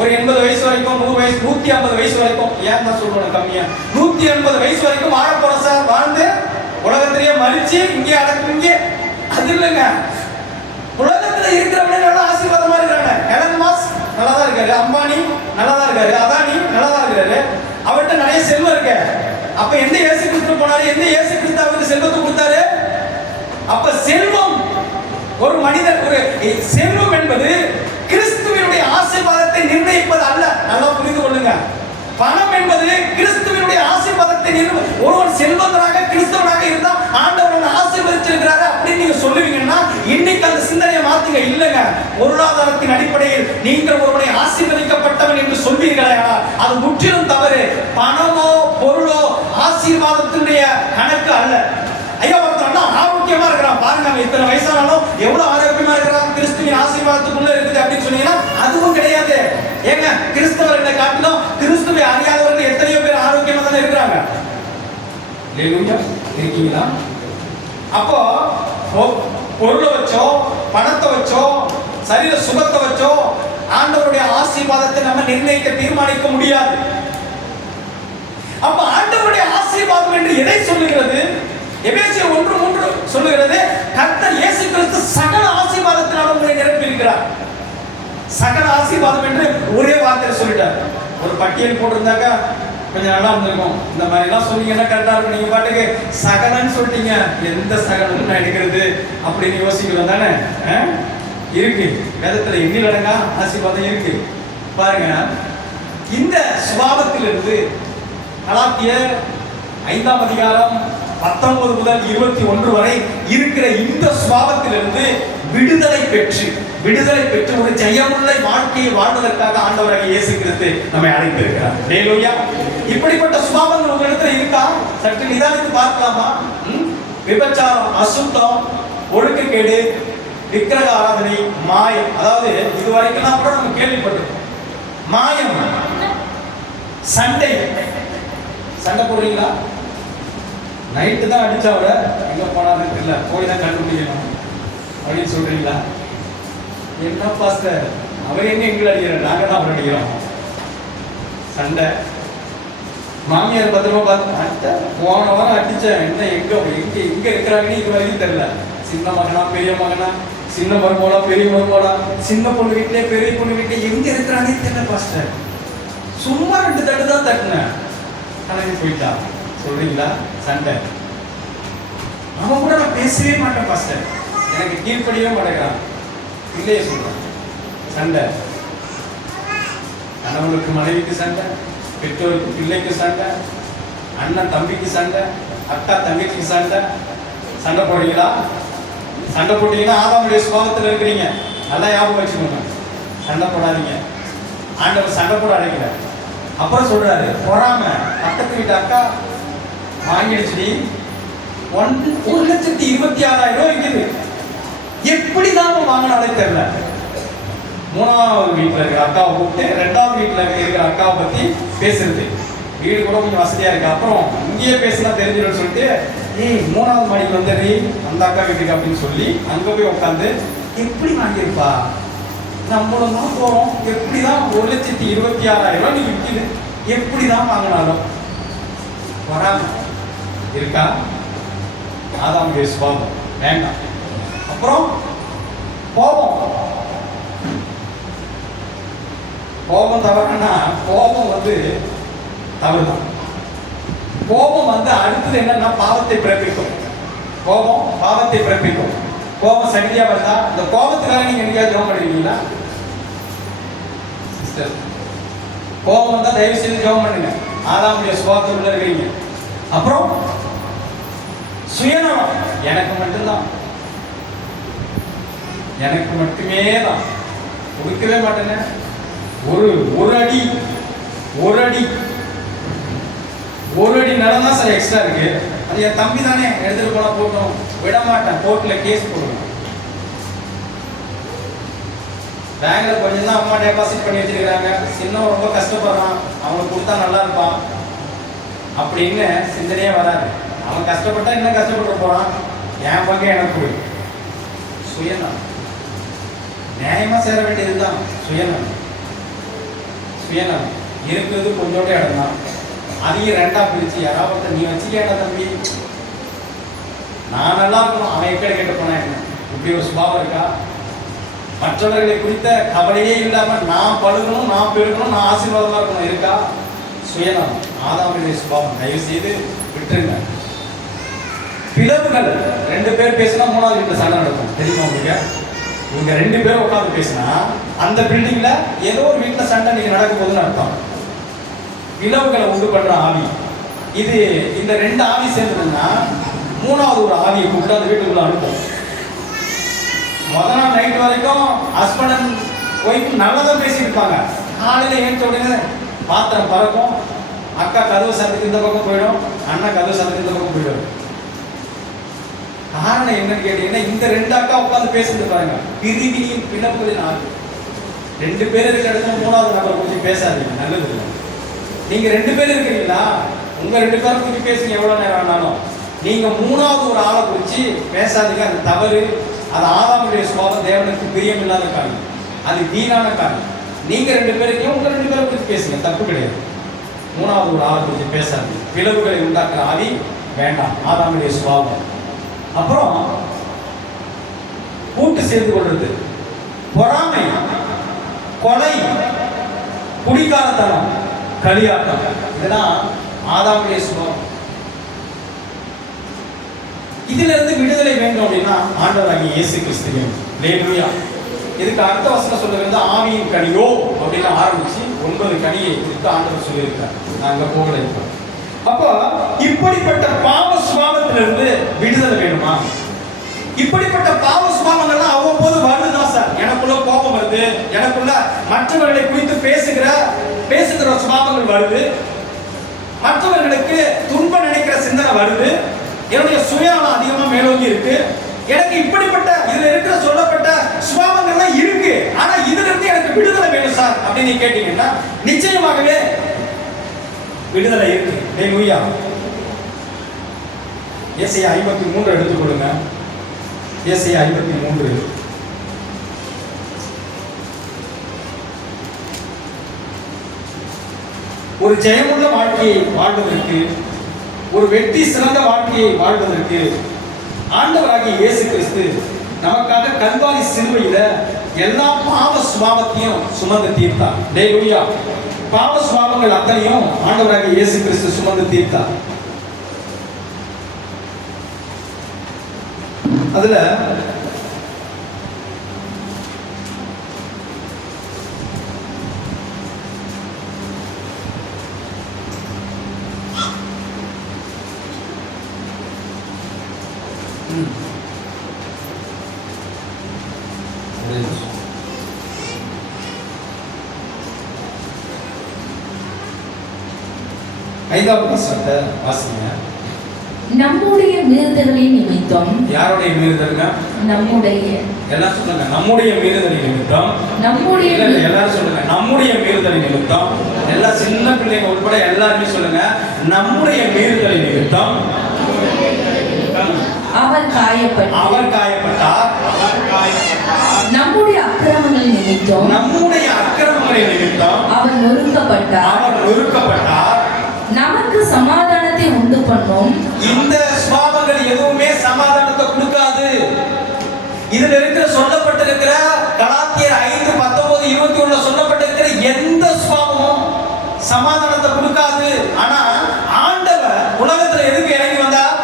ஒரு 80 வயசு வரைக்கும், 100 வயசு, 150 வயசு வரைக்கும், ஏன் தான் சொல்றேன் கம்மியா, 180 வயசு வரைக்கும் வாழ போறோம் சார். வாழ்ந்து உலகத்திலேயே மறிச்சு இங்கே அடக்குங்க. அது இல்லைங்க. உலகத்துல இருக்கிறவங்க நல்லா ஆசீர்வாதமா இருக்கிறாங்க. எலன் மாஸ்க் நல்லா தான் இருக்காரு, அம்பானி நல்லா தான் இருக்காரு, அதானி நல்லா தான் இருக்காரு, அவர்கிட்ட நிறைய செல்வம் இருக்கு. அப்ப எந்த இயேசு கிறிஸ்து போனாரு? எந்த இயேசு கிறிஸ்து அவருக்கு செல்வத்தை கொடுத்தாரு? அப்ப செல்வம் ஒரு மனிதன், ஒரு செல்வம் என்பது கிறிஸ்துவினுடைய ஆசீர்வாதத்தை நிர்ணயிப்பது அல்ல. நல்லா புரிந்து கொள்ளுங்க. பணம் என்பது கிறிஸ்துவினுடைய ஆசீர்வாதத்தை ஆசீர்வாதத்தை ஒருவன் செல்வந்தராக கிறிஸ்தவனாக இருந்தா ஆண்டவர் ஆசீர்வதிச்சிருக்கிறாரு அப்படின்னு நீங்க சொல்லுவீங்கன்னா இன்னைக்கு அந்த சிந்தனையை மாத்துங்க. இல்லைங்க, பொருளாதாரத்தின் அடிப்படையில் நீங்கள் ஒருவனை ஆசீர்வதிக்கப்பட்டவன் என்று சொல்வீர்களே, அது முற்றிலும் தவறு. பணமோ பொருளோ ஆசீர்வாதத்தினுடைய கணக்கு அல்ல. ஐயா, ஒருத்தர் ஆரோக்கியமா இருக்கிறான் பாருங்க, இத்தனை வயசானாலும் எவ்வளவு ஆரோக்கியமா இருக்கிறான், கிறிஸ்துவின் ஆசீர்வாதத்துக்குள்ள இருக்குது அப்படின்னு சொன்னீங்கன்னா அதுவும் கிடையாது. ஏங்க, கிறிஸ்தவர்களை காட்டிலும் கிறிஸ்துவை அறியாதவர்கள் எத்தனையோ பேர் ஆரோக்கியமா தானே இருக்கிறாங்க. இருக்கீங்களா? அப்போ பொருளை வச்சோ பணத்தை வச்சோ சரீர சுகத்தை வச்சோ ஆண்டவருடைய ஆசீர்வாதத்தை நம்ம நிர்ணயிக்க தீர்மானிக்க முடியாது. அப்ப ஆண்டவருடைய ஆசீர்வாதம் என்று எதை சொல்லுகிறது? எபேசியர் 1:3 சொல்லுகிறது, கர்த்தர் இயேசு கிறிஸ்து சகல ஆசீர்வாதத்தினால் உங்களை நிரப்பி இருக்கிறார். சகல ஆசீர்வாதம் என்று ஒரே வார்த்தையை சொல்லிட்டார். ஒரு பட்டியல் போட்டிருந்தாக்கா கொஞ்சம் நல்லா இருந்திருக்கும். இந்த மாதிரி எல்லாம் சொன்னீங்கன்னா கரெக்டா இருக்கும். நீங்க பாட்டுக்கு சகலன்னு சொல்லிட்டீங்க, எந்த சகலன்னு நான் எடுக்கிறது அப்படின்னு யோசிக்கலாம் தானே? இருக்கு, வேதத்துல எண்ணில் அடங்கா ஆசீர்வாதம் இருக்கு. பாருங்க, இந்த சுபாவத்திலிருந்து கலாத்தியர் 5ஆம் அதிகாரம் 19 முதல் 21 வரை இருக்கிற இந்த சுபாவத்திலிருந்து விடுதலை பெற்று ஒரு ஜெயமுள்ள வாழ்க்கையை வாழ்வதற்காக ஆண்டவராகிய இயேசு கிறிஸ்து நம்மை அழைத்திருக்கிறார். ஹல்லேலூயா. இப்படிப்பட்ட சுபாவங்கள் உங்களிடத்தில் இருக்கா? சற்று நிதானித்து பார்க்கலாமா? விபச்சாரம், அசுத்தம், ஒழுக்கக்கேடு, விக்கிரக ஆராதனை, மாயம். அதாவது இதுவரைக்கும் கூட நம்ம கேள்விப்பட்டிருக்கோம். மாயம், சண்டை போடுறீங்களா? நைட்டு தான் அடிச்சா விட எங்க போனாலும் தெரியல, போய் தான் கண்டுபிடிக்கணும் அப்படின்னு சொல்றீங்களா? என்ன பாஸ்டர், அவர் எங்க எங்களை அடிக்கிறார், நாங்க தான் அவர் அடிக்கிறோம். சண்டை. மாமியார் பத்திரமா பார்த்து போன வாரம் அடிச்சேன், என்ன எங்க இருக்கிறாங்கன்னு இது வரைக்கும் தெரியல. சின்ன மகனா பெரிய மகனா, சின்ன மருமகளா பெரிய மருமகளா, சின்ன பொண்ணு வீட்டிலே பெரிய பொண்ணு வீட்டிலே எங்க இருக்கிறானே தெரியல பாஸ்டர். சும்மா 2 தட்டு தான் தட்டினேன், கலங்கி போயிட்டா. சொல்றீங்களா? சண்டை. அவன் கூட நான் பேசவே மாட்டேன் பாஸ்டர், எனக்கு கீழ்ப்படியவே மாட்டேங்கிறான், இல்லையே சொல்றான். சண்டை. கணவனுக்கு மனைவிக்கு சண்டை, பெற்றோருக்கு பிள்ளைக்கு சண்டை, அண்ணன் தம்பிக்கு சண்டை, அக்கா தம்பிக்கு சண்டை. சண்டை போடுறீங்களா? சண்டை போட்டீங்கன்னா ஆதாமுடைய சுபாவத்தில் இருக்கிறீங்க. நல்லா ஞாபகம் வச்சுக்கோங்க, சண்டை போடாதீங்க. ஆண்டவர் சண்டை போட அழைக்கல. அப்புறம் சொல்றாரு, பொறாம. பக்கத்து வீட்டு அக்கா வாங்கிடுச்சு, 1,26,000 இருக்குது. எப்படிதான் வாங்கினாலே தெரியல. 3வது வீட்டுல இருக்கிற அக்காவை கூப்பிட்டு 2வது வீட்டுல இருக்கிற அக்காவை பத்தி பேசுறது. வீடு கூட கொஞ்சம் வசதியா இருக்கு, அப்புறம் இங்கேயே பேசினா தெரிஞ்சிடும் சொல்லிட்டு, 3வது மாடிக்கு வந்துடுறீ அந்த அக்கா வீட்டுக்கு அப்படின்னு சொல்லி அங்க போய் உட்காந்து, எப்படி வாங்கியிருப்பா, நம்மளும் தான் போறோம், எப்படிதான் 1,26,000 நீ விற்கிது, எப்படிதான் வாங்கினாலும். வராம இருக்கா? ஆதாமுடைய சுபாவம் வேண்டாம். அப்புறம் கோபம் தவறுனா, கோபம் தவறுதான். கோபம் அடுத்தது என்னன்னா பாவத்தை பிறப்பிக்கும். கோபம் பாவத்தை பிறப்பிக்கும். கோபம் சக்தியா வருதா? இந்த கோபத்துக்காக நீங்க எங்கேயாவது ஜெபம் பண்ணுவீங்களா சிஸ்டர்? கோபம் வந்தா தயவு செய்து ஜெபம் பண்ணுங்க. ஆதாமுடைய சுபாவத்துக்குள்ள இருக்கிறீங்க. அப்புறம் சுயநலம், எனக்கு மட்டும்தான், எனக்கு மட்டுமே தான், கொடுக்கவே மாட்டேங்க. ஒரு அடி நடந்தா சார் எக்ஸ்ட்ரா இருக்கு, அது என் தம்பி தானே எடுத்துட்டு போனா போட்டோம், விட மாட்டேன், கோர்ட்ல கேஸ் போடுவேன். பேங்க்ல கொஞ்சம் தான் அம்மா டெபாசிட் பண்ணி வச்சிருக்காங்க, சின்ன ரொம்ப கஷ்டப்படுறான், அவனுக்கு கொடுத்தா நல்லா இருப்பான் அப்படின்னு சிந்தனையே வராது. அவன் கஷ்டப்பட்டா என்ன கஷ்டப்பட்டு போறான், என் பங்கு எனக்கு போய். சுயநலம். நியாயமா சேர வேண்டியதுதான். சுயநலம் இருக்கிறது கொஞ்சோட இடம் தான், அதையும் 2ஆ பிரிச்சு யாராவது நீ வச்சுக்கேடா தம்பி, நான் நல்லா இருக்கணும், அவன் எக்கடி கேட்டு போனா என்ன? இப்படி ஒரு சுபாவம் இருக்கா? மற்றவர்களை குறித்த கவலையே இல்லாம நான் பழுகணும், நான் பெருகணும், நான் ஆசீர்வாதமா இருக்கணும் இருக்கா? சுயநலம், ஆதாமுடைய சுபாவம். தயவு செய்து விட்டுருங்க. பிளவுகள், 2 பேர் பேசினா 3வது வீட்டுல சண்டை நடக்கும், தெரியுமா உங்களுக்கு? இவங்க 2 பேரும் உட்காந்து பேசினா அந்த பில்டிங்ல ஏதோ ஒரு வீட்டுல சண்டை நீங்க நடக்கும் போதுன்னு அர்த்தம். பிளவுகளை உண்டு பண்ற ஆவி. இது இந்த ரெண்டு ஆவி சேர்ந்ததுன்னா மூணாவது ஒரு ஆவியை கூப்பிட்டு அந்த வீட்டுக்குள்ள அனுப்பும். முதல் நாள் நைட் வரைக்கும் ஹஸ்பண்ட் அண்ட் ஒய்ஃப் நல்லதான் பேசிட்டு இருப்பாங்க. காலையில் ஏற்ற உடனே பாத்திரம் பறக்கும், அக்கா கதவு சத்துக்கு இந்த பக்கம் போயிடும், அண்ணா கதவு சத்துக்கு இந்த பக்கம் போயிடும். காரணம் என்னன்னு கேட்டீங்கன்னா, இந்த ரெண்டு அக்கா உட்காந்து பேசிட்டு பாருங்க, பிரிவினியும் பிளப்புகளின் ஆவி. ரெண்டு பேர் இருக்கிற இடத்துல மூணாவது நபரை குறித்து பேசாதீங்க, நல்லது இல்லை. நீங்க ரெண்டு பேர் இருக்கிறீங்களா, உங்க ரெண்டு பேரை குறித்து பேசுங்க எவ்வளவு நேரம் ஆனாலும். நீங்க மூணாவது ஒரு ஆளை குறித்து பேசாதீங்க, அது தவறு. அது ஆதாமுடைய சுபாவம், தேவனுக்கு பிரியம் இல்லாத காரியம், அது வீணான காரியம். நீங்க ரெண்டு பேருக்கையும் உங்க ரெண்டு பேரை குறித்து பேசுங்க, தப்பு கிடையாது. மூணாவது ஒரு ஆளை குறித்து பேசாதீங்க. பிளவுகளை உண்டாக்குற ஆவி வேண்டாம், ஆதாமுடைய சுபாவம். அப்புறம் கூட்டு சேர்ந்து கொள்றது, பொறாமை, கொலை, குடிகாரத்தனம், களியாட்டம், இதெல்லாம் ஆதாமுடைய சுபாவம். இதுல இருந்து விடுதலை வேண்டும் அப்படின்னா ஆண்டவராகிய இயேசு கிறிஸ்து வேணும். ஹல்லேலூயா. இதுக்கு அடுத்த வசனம் சொல்லுகிறது ஆவியின் கனியோ அப்படின்னு ஆரம்பிச்சு 9 கனியை குறித்து ஆண்டவர் சொல்லியிருக்கார். நாங்க போகல. அப்போ இப்படிப்பட்ட பாவ சுபாவத்திலிருந்து விடுதலை வேணுமா? இப்படிப்பட்ட பாவ சுபாவங்கள்லாம் அவ்வப்போது வருதுதான் சார். எனக்குள்ள கோபம் வருது, எனக்குள்ள மற்றவர்களை குறித்து பேசுகிற சுபாவங்கள் வருது, மற்றவர்களுக்கு துன்பம் நினைக்கிற சிந்தனை வருது, என்னுடைய சுயநலம் அதிகமா மேலோங்கி இருக்கு. எனக்கு இப்படிப்பட்ட இதுல இருக்கிற சொல்லப்பட்ட சுபாவங்கள்லாம் இருக்கு. ஆனா இதுல இருந்து எனக்கு விடுதலை வேணும் சார் அப்படின்னு கேட்டீங்கன்னா நிச்சயமாகவே விடுதலை இருக்கு. ஹல்லேலூயா. ஏசாயா 53 எடுத்துக்கொள்ளுங்க. ஏசாயா 53. ஒரு ஜெயமுள்ள வாழ்க்கையை வாழ்வதற்கு, ஒரு வெற்றி சிறந்த வாழ்க்கையை வாழ்வதற்கு ஆண்டவராகிய இயேசு கிறிஸ்து நமக்காக கல்வாரி சிலுவையில எல்லா பாவ சுபாவத்தையும் சுமந்து தீர்த்தார். ஹல்லேலூயா. பாவ சுபாவங்கள் அத்தனையும் ஆண்டவராகிய இயேசு கிறிஸ்து சுமந்து தீர்த்தார். அதுல ஐந்தாவது வசனத்தை வாசிங்க. நம்முடைய மீறுதலின் நிமித்தம். யாருடைய மீறுதல்ங்க? நம்முடைய. எல்லாம் சொல்லுங்க, நம்முடைய மீறுதலின் நிமித்தம். நம்முடைய. எல்லாரும் சொல்லுங்க, நம்முடைய மீறுதலின் நிமித்தம். எல்லா சின்ன பிள்ளைங்க உட்பட எல்லாருமே சொல்லுங்க, நம்முடைய மீறுதலின் நிமித்தம் அவர் காயப்பட்டார். நம்முடைய அக்கிரமங்களின் நிமித்தம். நம்முடைய அக்கிரமங்களின் நிமித்தம் அவர் நொறுக்கப்பட்டார். நமக்கு சமாதானத்தை உண்டு பண்ணும். இந்த சுபாவங்கள் எதுவுமே சமாதானத்தை கொடுக்காது. இதுல இருக்கிற சொல்லப்பட்டிருக்கிற கலாத்தியர் 5:19-21 சொல்லப்பட்டிருக்கிற எந்த சுபாவமும் சமாதானத்தை கொடுக்காது. ஆனா ஆண்டவர் உலகத்துல எதுக்கு இறங்கி வந்தார்?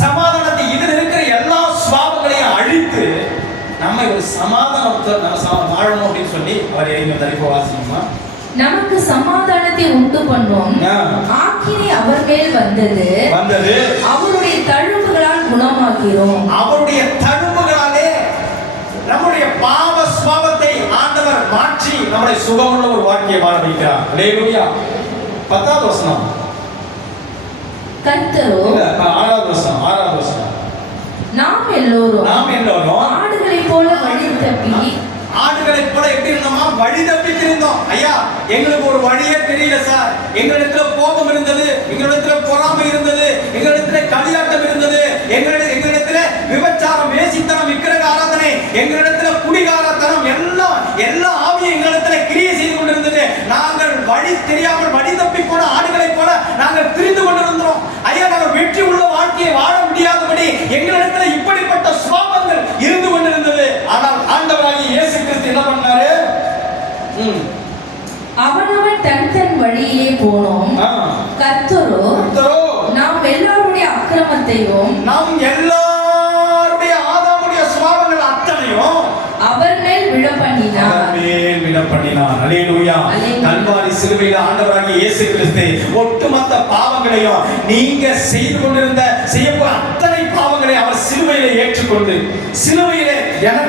சமாதானத்தை, இதுல இருக்கிற எல்லா சுபாவங்களையும் அழித்து நம்ம ஒரு சமாதானத்தை நம்ம வாழணும் அப்படின்னு சொல்லி அவர் இறங்கி வந்தார். இப்போ வாசிக்குமா? நமக்கு சமாதானத்தை உண்டு பண்ணும் ஆக்கினை அவர் மேல் வந்தது. அவருடைய தழும்புகளால் குணமாக்கிறோம். அவருடைய தழும்புகளாலே நம்முடைய பாவ சுபாவத்தை ஆண்டவர் மாற்றி நம்முடைய சுகமுள்ள ஒரு வாழ்க்கையை வாழ வைக்கிறார். ஹல்லேலூயா. 10வது வசனம். கர்த்தரோ 6வது வசனம். நாம் எல்லோரும் ஆடுகளைப் போல வழி தப்பி. ஆடுகளைப் போல எப்படி இருந்தோமா? வழி தப்பி திரிந்தோம். ஐயா, எங்களுக்கு ஒரு வழியே தெரியல சார். எங்களிடத்துல கோபம் இருந்தது, எங்களிடத்துல பொறாமை இருந்தது, எங்களிடத்துல களியாட்டம் இருந்தது, எங்களிடத்துல விபச்சாரம், வேசித்தனம், விக்கிரக ஆராதனை, எங்களிடத்துல குடிகாரத்தனம், எல்லா ஆவியும் எங்களிடத்துல கிரியை செய்து கொண்டிருந்தது. நாங்கள் வழி தெரியாமல் வழி தப்பி போன ஆடுகளைப் போல நாங்கள் திரிந்து கொண்டிருந்தோம். ஐயா, நாங்கள் வெற்றி உள்ள வாழ்க்கையை வாழ முடியாதபடி எங்களிடத்துல இப்படிப்பட்ட சுபாவங்கள் இருந்து கொண்டிருந்தது. ஆனால் ஆண்டவராகிய இயேசு கிறிஸ்து என்ன பண்ணாரு? அவனவன் தன் வழியிலே போனோம். கர்த்தரோ நாம் எல்லாருடைய அக்கிரமத்தையும், நாம் எல்லாருடைய ஆதாமுடைய சுபாவங்கள் அத்தனையும் அவர் மேல் விழ பண்ணினார். ஹல்லேலூயா. கல்வாரி சிலுவையில் ஆண்டவராகிய இயேசு கிறிஸ்து ஒட்டுமொத்த பாவங்களை பாவங்களையும் நீங்க செய்து கொண்டிருந்த செய்யப்போற அத்தனை பாவங்களை அவர் சிலுவையிலே ஏற்றுக்கொண்டு சிலுவையிலே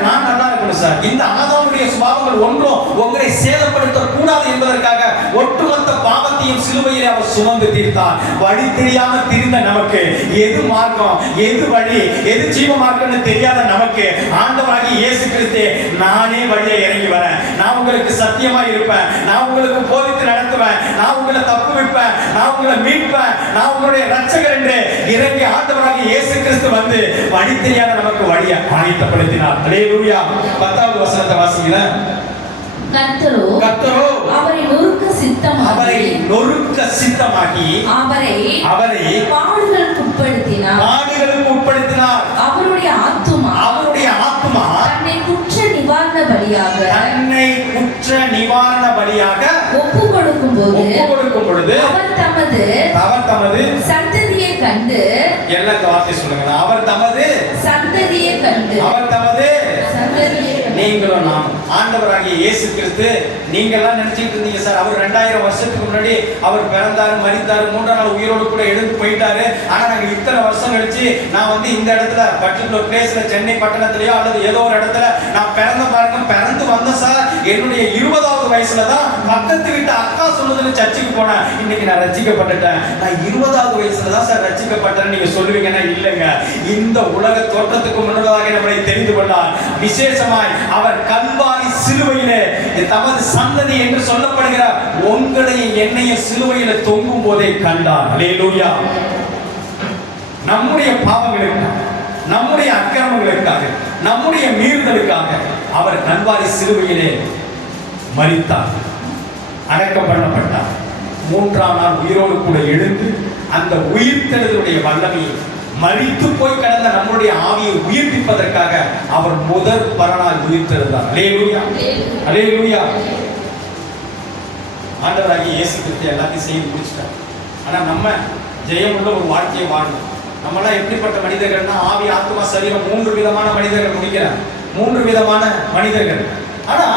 நான் நல்லா இருக்கணும் சார், இந்த ஆதாமுடைய சுபாவங்கள் ஒன்றும் உங்களை சேதப்படுத்த கூடாது என்பதற்காக ஒட்டுமொத்த பாவத்தையும் சிலுவையிலே அவர் சுமந்து தீர்த்தார். வழி தெரியாம திரிந்த நமக்கு எது மார்க்கம் எது வழி எது ஜீவ மார்க்கம்னு தெரியாத நமக்கு ஆண்டவராகிய இயேசு கிறிஸ்து நானே வழியை இறங்கி வரேன், நான் உங்களுக்கு சத்தியமா இருப்பேன், நான் உங்களுக்கு போதித்து நடத்துவேன், நான் உங்களை தப்பு வைப்பேன், நான் உங்களை மீட்பேன், நான் உங்களுடைய ரட்சகர் என்று இறங்கி ஆண்டவராகிய இயேசு கிறிஸ்து வந்து வழி தெரியாத நமக்கு வழியை ஆயத்தப்படுத்தினார். அல்லேலூயா. 10வது வசனத்தை வாசிங்க. கர்த்தரோ அவரை நொறுக்க சித்தமாக்கி அவரை பாடுகளுக்கு உட்படுத்தினார். அவருடைய ஆத்துமா தன்னை குற்ற நிவாரண பலியாக ஒப்பு கொடுக்கும் பொழுது அவர் தமது சந்ததியை கண்டு எல்லா வார்த்தை சொல்லுங்க. அவர் தமது நீங்களும் நாம் ஆண்டவராகிய இயேசு கிறிஸ்து நீங்க எல்லாம் நினைச்சிட்டு இருந்தீங்க சார், அவர் 2000 வருஷத்துக்கு முன்னாடி அவர் பிறந்தாரு, மரித்தாரு, 3ஆம் நாள் உயிரோடு கூட எழுந்து போயிட்டாரு. ஆனா நாங்க இத்தனை வருஷம் கழிச்சு நான் வந்து இந்த இடத்துல பர்டிகுலர் பிளேஸ்ல சென்னை பட்டணத்திலேயோ அல்லது ஏதோ ஒரு இடத்துல நான் பிறந்து வந்தேன் சார். என்னுடைய 20வது வயசுல தான் பக்கத்து வீட்டு அக்கா சொன்னதுன்னு சர்ச்சுக்கு போனேன். இன்னைக்கு நான் ரட்சிக்கப்பட்டுட்டேன். நான் 20வது வயசுல தான் சார் ரட்சிக்கப்பட்டேன்னு நீங்க சொல்லுவீங்கன்னா இல்லைங்க. இந்த உலக தோற்றத்துக்கு முன்னதாக நம்மளை தெரிந்து கொண்டார். விசேஷமாய் அவர் கல்வாரி சிலுவையிலே தமது சந்ததி என்று சொல்லப்படுகிற உங்களையும் என்னையும் சிலுவையில தொங்கும் போதே கண்டார். அல்லேலூயா. நம்முடைய பாவங்களுக்காக, நம்முடைய அக்கிரமங்களுக்காக, நம்முடைய மீறுதலுக்காக அவர் கல்வாரி சிலுவையிலே மரித்தார், அடக்கம் பண்ணப்பட்டார். 3ஆம் நாள் உயிரோடு கூட எழுந்து அந்த உயிர்த்தெழுதலுடைய வல்லமையை மரித்து போய் கடந்த நம்முடைய ஆவியை உயிர்ப்பிப்பதற்காக அவர் முதல் பரநாள் உயிர்த்தெழுந்தார். அல்லேலூயா. அல்லேலூயா. ஆண்டவராகிய இயேசு கிறிஸ்து எல்லாத்தையும் செய்து முடிச்சிட்டார். ஆனா நம்ம ஜெயமுள்ள ஒரு வாழ்க்கையை வாழணும். நம்மளாம் எப்படிப்பட்ட மனிதர்கள்னா ஆவி ஆத்மா சரீரம் 3 விதமான மனிதர்கள் முடிக்கிறார். 3 விதமான மனிதர்கள். ஆனா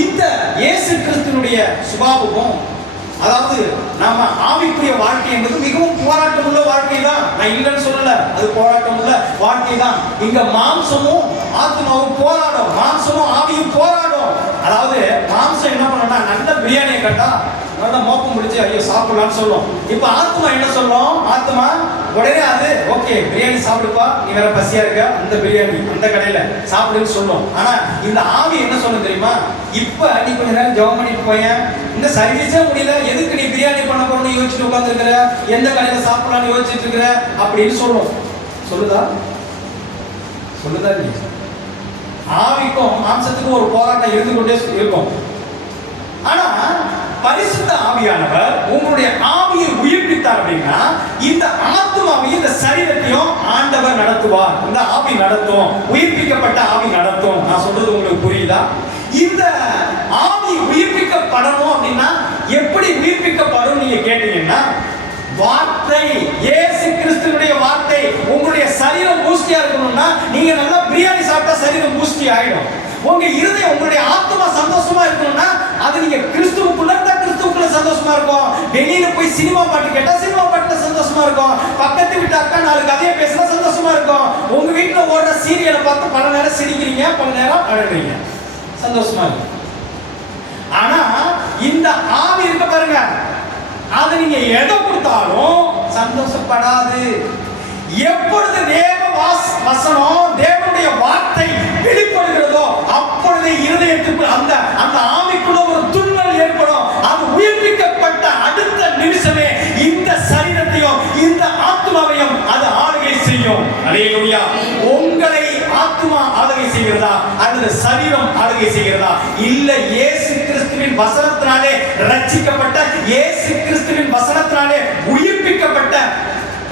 இந்த இயேசு கிறிஸ்துனுடைய சுபாவமும், அதாவது நாம ஆவிக்குரிய வாழ்க்கை என்பது மிகவும் போராட்டம் உள்ள வாழ்க்கை தான். நான் இல்லைன்னு சொல்லல, அது போராட்டம் உள்ள வாழ்க்கை தான். இங்க மாம்சமும் ஆத்மாவும் போராடும், மாம்சமும் ஆவியும் போராடும். அதாவது மாம்சம் என்ன பண்ணா நல்ல பிரியாணியை கட்டா நல்லா மோப்பம் முடிச்சு ஐயோ சாப்பிடலாம்னு சொல்லும். இப்ப ஆத்மா என்ன சொல்லும்? ஆத்மா உடனே அது ஓகே பிரியாணி சாப்பிடுப்பா, நீ வேற பசியா இருக்க, அந்த பிரியாணி அந்த கடையில சாப்பிடுன்னு சொல்லும். ஆனா இந்த ஆவி என்ன சொல்லும் தெரியுமா? இப்ப நீ கொஞ்ச நேரம் ஜெபம் பண்ணிட்டு போய, இந்த சர்வீஸே முடியல, எதுக்கு நீ பிரியாணி பண்ண போறன்னு யோசிச்சுட்டு உட்கார்ந்து இருக்கிற, எந்த கடையில சாப்பிடலாம்னு யோசிச்சுட்டு இருக்கிற அப்படின்னு சொல்லும். சொல்லுதா இல்லையா? ஆவிக்கும் மாம்சத்துக்கும் ஒரு போராட்டம் இருந்து கொண்டே இருக்கும். ஆனா பரிசுத்த ஆவியானவர் உங்களுடைய ஆவியை உயிர்ப்பித்தார் அப்படின்னா இந்த ஆத்மாவையும் இந்த சரீரத்தையும் ஆண்டவர் நடத்துவார். இந்த ஆவி நடத்தும், உயிர்ப்பிக்கப்பட்ட ஆவி நடத்தும். நான் சொல்றது உங்களுக்கு புரியுதா? இந்த ஆவி உயிர்ப்பிக்கப்படணும் அப்படின்னா எப்படி உயிர்ப்பிக்கப்படும் நீங்க கேட்டீங்கன்னா, வார்த்தை, இயேசு கிறிஸ்துவினுடைய வார்த்தை உங்களுடைய சரீரம் பூஸ்டியா இருக்கணும்னா நீங்க நல்லா பிரியாணி சாப்பிட்டா சரீரம் பூஸ்டி ஆயிடும். உங்க இருதயம், உங்களுடைய ஆத்மா சந்தோஷமா இருக்கணும்னா அது நீங்க கிறிஸ்துவுக்குள்ள இருந்தா கிறிஸ்துவுக்குள்ள சந்தோஷமா இருக்கும். வெளியில போய் சினிமா பாட்டு கேட்டா சினிமா பாட்டுல சந்தோஷமா இருக்கும். பக்கத்து வீட்டு அக்கா 4 கதையை பேசினா சந்தோஷமா இருக்கும். உங்க வீட்டுல ஓடுற சீரியலை பார்த்து பல நேரம் சிரிக்கிறீங்க, பல நேரம் அழுறீங்க, சந்தோஷமா இருக்கு. ஆனா இந்த ஆவி இருக்க பாருங்க, அதை நீங்க எதை கொடுத்தாலும் சந்தோஷப்படாது. எப்பொழுது தேவ வசனம், தேவனுடைய வார்த்தை வெளிப்படுகிறதோ அப்பொழுது இருதயத்துக்குள் அந்த ஆவிக்குள்ள ஒரு துன்பம் ஏற்படும். அது உயிர்ப்பிக்கப்பட்ட அடுத்த நிமிஷமே இந்த சரீரத்தையும் இந்த ஆத்மாவையும் அது ஆளுகை செய்யும். அல்லேலூயா. உங்களை ஆத்மா ஆளுகை செய்கிறதா அல்லது சரீரம் ஆளுகை செய்கிறதா? இல்ல, இயேசு கிறிஸ்துவின் வசனத்தினாலே ரட்சிக்கப்பட்ட, இயேசு கிறிஸ்துவின் வசனத்தினாலே உயிர்ப்பிக்கப்பட்ட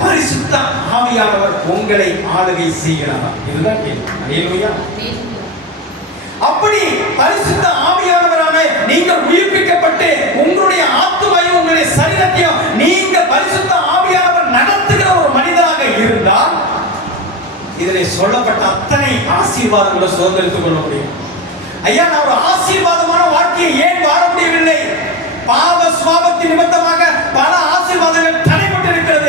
பரிசுத்த ஆவியானவர் உங்களை ஆளுகை செய்கிறார். இதுதான் கேள்வி. அல்லேலூயா. அப்படி பரிசுத்த ஆவியானவரான நீங்கள் உயிர்ப்பிக்கப்பட்டு உங்களுடைய ஆத்மாவையும் உங்களுடைய சரீரத்தையும் நீங்க பரிசுத்த ஆவியானவர் நடத்துகிற ஒரு மனிதராக இருந்தால் இதிலே சொல்லப்பட்ட அத்தனை ஆசீர்வாதங்களை சுதந்திரித்துக் கொள்ள முடியும். ஐயா, நான் ஒரு ஆசீர்வாதமான வாழ்க்கையை ஏன் வாழ முடியவில்லை? பாவ சுபாவத்தின் நிமித்தமாக பல ஆசீர்வாதங்கள் தடைபட்டு இருக்கிறது.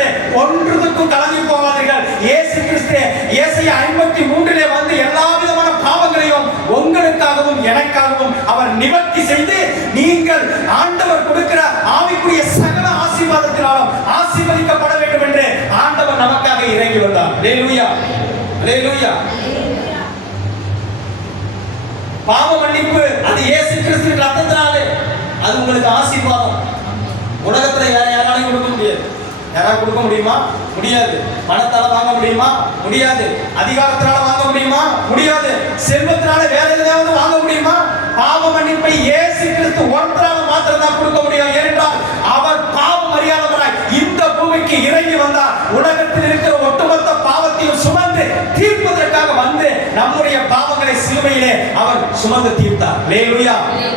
நீங்கள் ஆண்டவர் கொடுக்கிற ஆவிக்குரிய சகல ஆசீர்வாதத்தினாலும் ஆசீர்வதிக்கப்பட வேண்டும் என்று ஆண்டவர் நமக்காக இறங்கி வந்தார். அல்லேலூயா, அல்லேலூயா. பாவ மன்னிப்பு அது இயேசு கிறிஸ்துவின் ரத்தத்தினாலே, அது உங்களுக்கு ஆசீர்வாதம். உலகத்துல யாராலையும் கொடுக்க முடியாது. யாராவது கொடுக்க முடியுமா? முடியாது. பணத்தால வாங்க முடியுமா? முடியாது. அதிகாரத்தினால வாங்க முடியுமா? முடியாது. செல்வத்தினால வேற எதையாவது வாங்க முடியுமா? பாவ மன்னிப்பை இயேசு கிறிஸ்து ஒருத்தரால மாத்திரம் தான் கொடுக்க முடியும். ஏனென்றால் அவர் பாவம் அறியாதவராய் இந்த பூமிக்கு இறங்கி வந்தார். உலகத்தில் இருக்கிற ஒட்டுமொத்த பாவத்தையும் சுமந்து தீர்ப்பதற்காக வந்து நம்முடைய பாவங்களை சிலுவையிலே அவர் சுமந்து தீர்த்தார். அல்லேலூயா.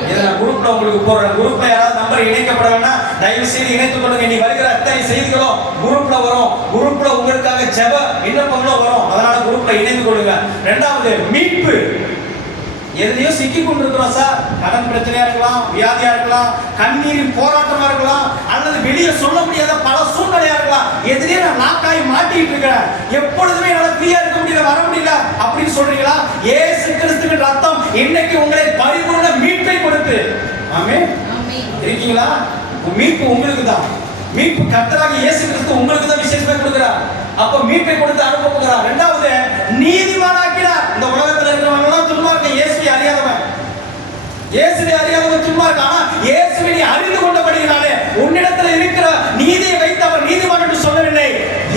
இதை நான் குரூப்ல உங்களுக்கு போடுறேன். குரூப்ல யாராவது நம்பர் இணைக்கப்பட வேண்டாம், தயவு செய்து இணைத்துக் கொள்ளுங்க. நீ வருகிற அத்தனை செய்திகளும் குரூப்ல வரும். குரூப்ல உங்களுக்காக ஜெப விண்ணப்பங்களும் வரும். அதனால குரூப்ல இணைந்து கொள்ளுங்க. இரண்டாவது, மீட்பு. எதையோ சிக்கி கொண்டிருக்கிறோம் சார். கடன் பிரச்சனையா இருக்கலாம், வியாதியா இருக்கலாம், கண்ணீரின் போராட்டமா இருக்கலாம், அல்லது வெளியே சொல்ல முடியாத பல சூழ்நிலையா இருக்கலாம். எதிரே நான் லாக்காய் மாட்டிட்டு இருக்கிறேன், எப்பொழுதுமே என்னால ஃப்ரீயா இருக்க முடியல, வர முடியல அப்படின்னு சொல்றீங்களா? இயேசு கிறிஸ்துவின் ரத்தம் இன்னைக்கு உங்களை பரிபூர்ண மீட்பை கொடுத்து, ஆமென், இருக்கீங்களா? மீட்பு உங்களுக்கு தான். மீட்பு கர்த்தராகிய இயேசு கிறிஸ்து உங்களுக்கு தான் விசேஷமா கொடுக்கிறார். அப்ப மீட்பை கொடுத்து அனுப்ப போகிறார். இரண்டாவது, நீதிமானாக்கிறார். இந்த உலகத்துல இருக்கிறவங்க எல்லாம் சும்மா இருக்க, இயேசுவை அறியாதவன், இயேசுவை அறியாதவன் சும்மா இருக்க. ஆனா இயேசுவை நீ அறிந்து கொண்டபடியினாலே உன்னிடத்தில் இருக்கிற நீதியை வைத்து அவர் நீதிமான் என்று சொல்லவில்லை.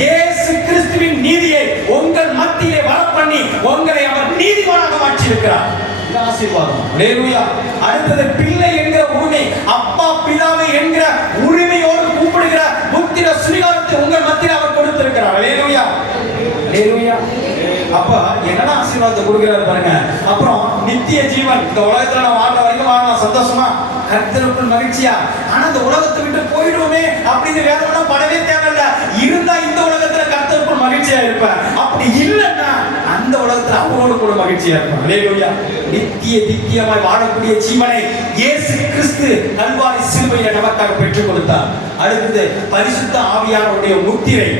இயேசு கிறிஸ்துவின் நீதியை உங்கள் மத்தியிலே வரப்பண்ணி உங்களை அவர் நீதிமானாக மாற்றி இருக்கிறார். ஆசீர்வாதம். அல்லேலூயா. அடுத்தது, பிள்ளை என்கிற உரிமை, அப்பா பிதாவை என்கிற உரிமையோடு கூப்பிடுகிற புத்திர சுவிகாரத்தை உங்கள் மத்தியில் அவர் கொடுத்திருக்கிறார். அல்லேலூயா, அல்லேலூயா. அப்ப என்னென்ன ஆசீர்வாதத்தை கொடுக்கிறார் பாருங்க. அப்புறம் நித்திய ஜீவன். இந்த உலகத்துல நான் வாழ்ற வரைக்கும் வாழலாம் சந்தோஷமா, கர்த்தருக்குள் மகிழ்ச்சியா. ஆனா இந்த உலகத்தை விட்டு போயிடுவோமே அப்படின்னு வேதனை படவே தேவையில்லை. இருந்தா இந்த உலகத்துல கர்த்தருக்குள் மகிழ்ச்சியா இருப்பேன். அப்படி இல்லைன்னா அந்த உலகத்துல அவரோடு கூட மகிழ்ச்சியா இருப்பேன். அல்லேலூயா. நித்திய நித்தியமாய் வாழக்கூடிய ஜீவனை இயேசு கிறிஸ்து கல்வாரி சிலுவையிலே நமக்காக பெற்றுக் கொடுத்தார். அடுத்தது, பரிசுத்த ஆவியானவருடைய முத்திரை.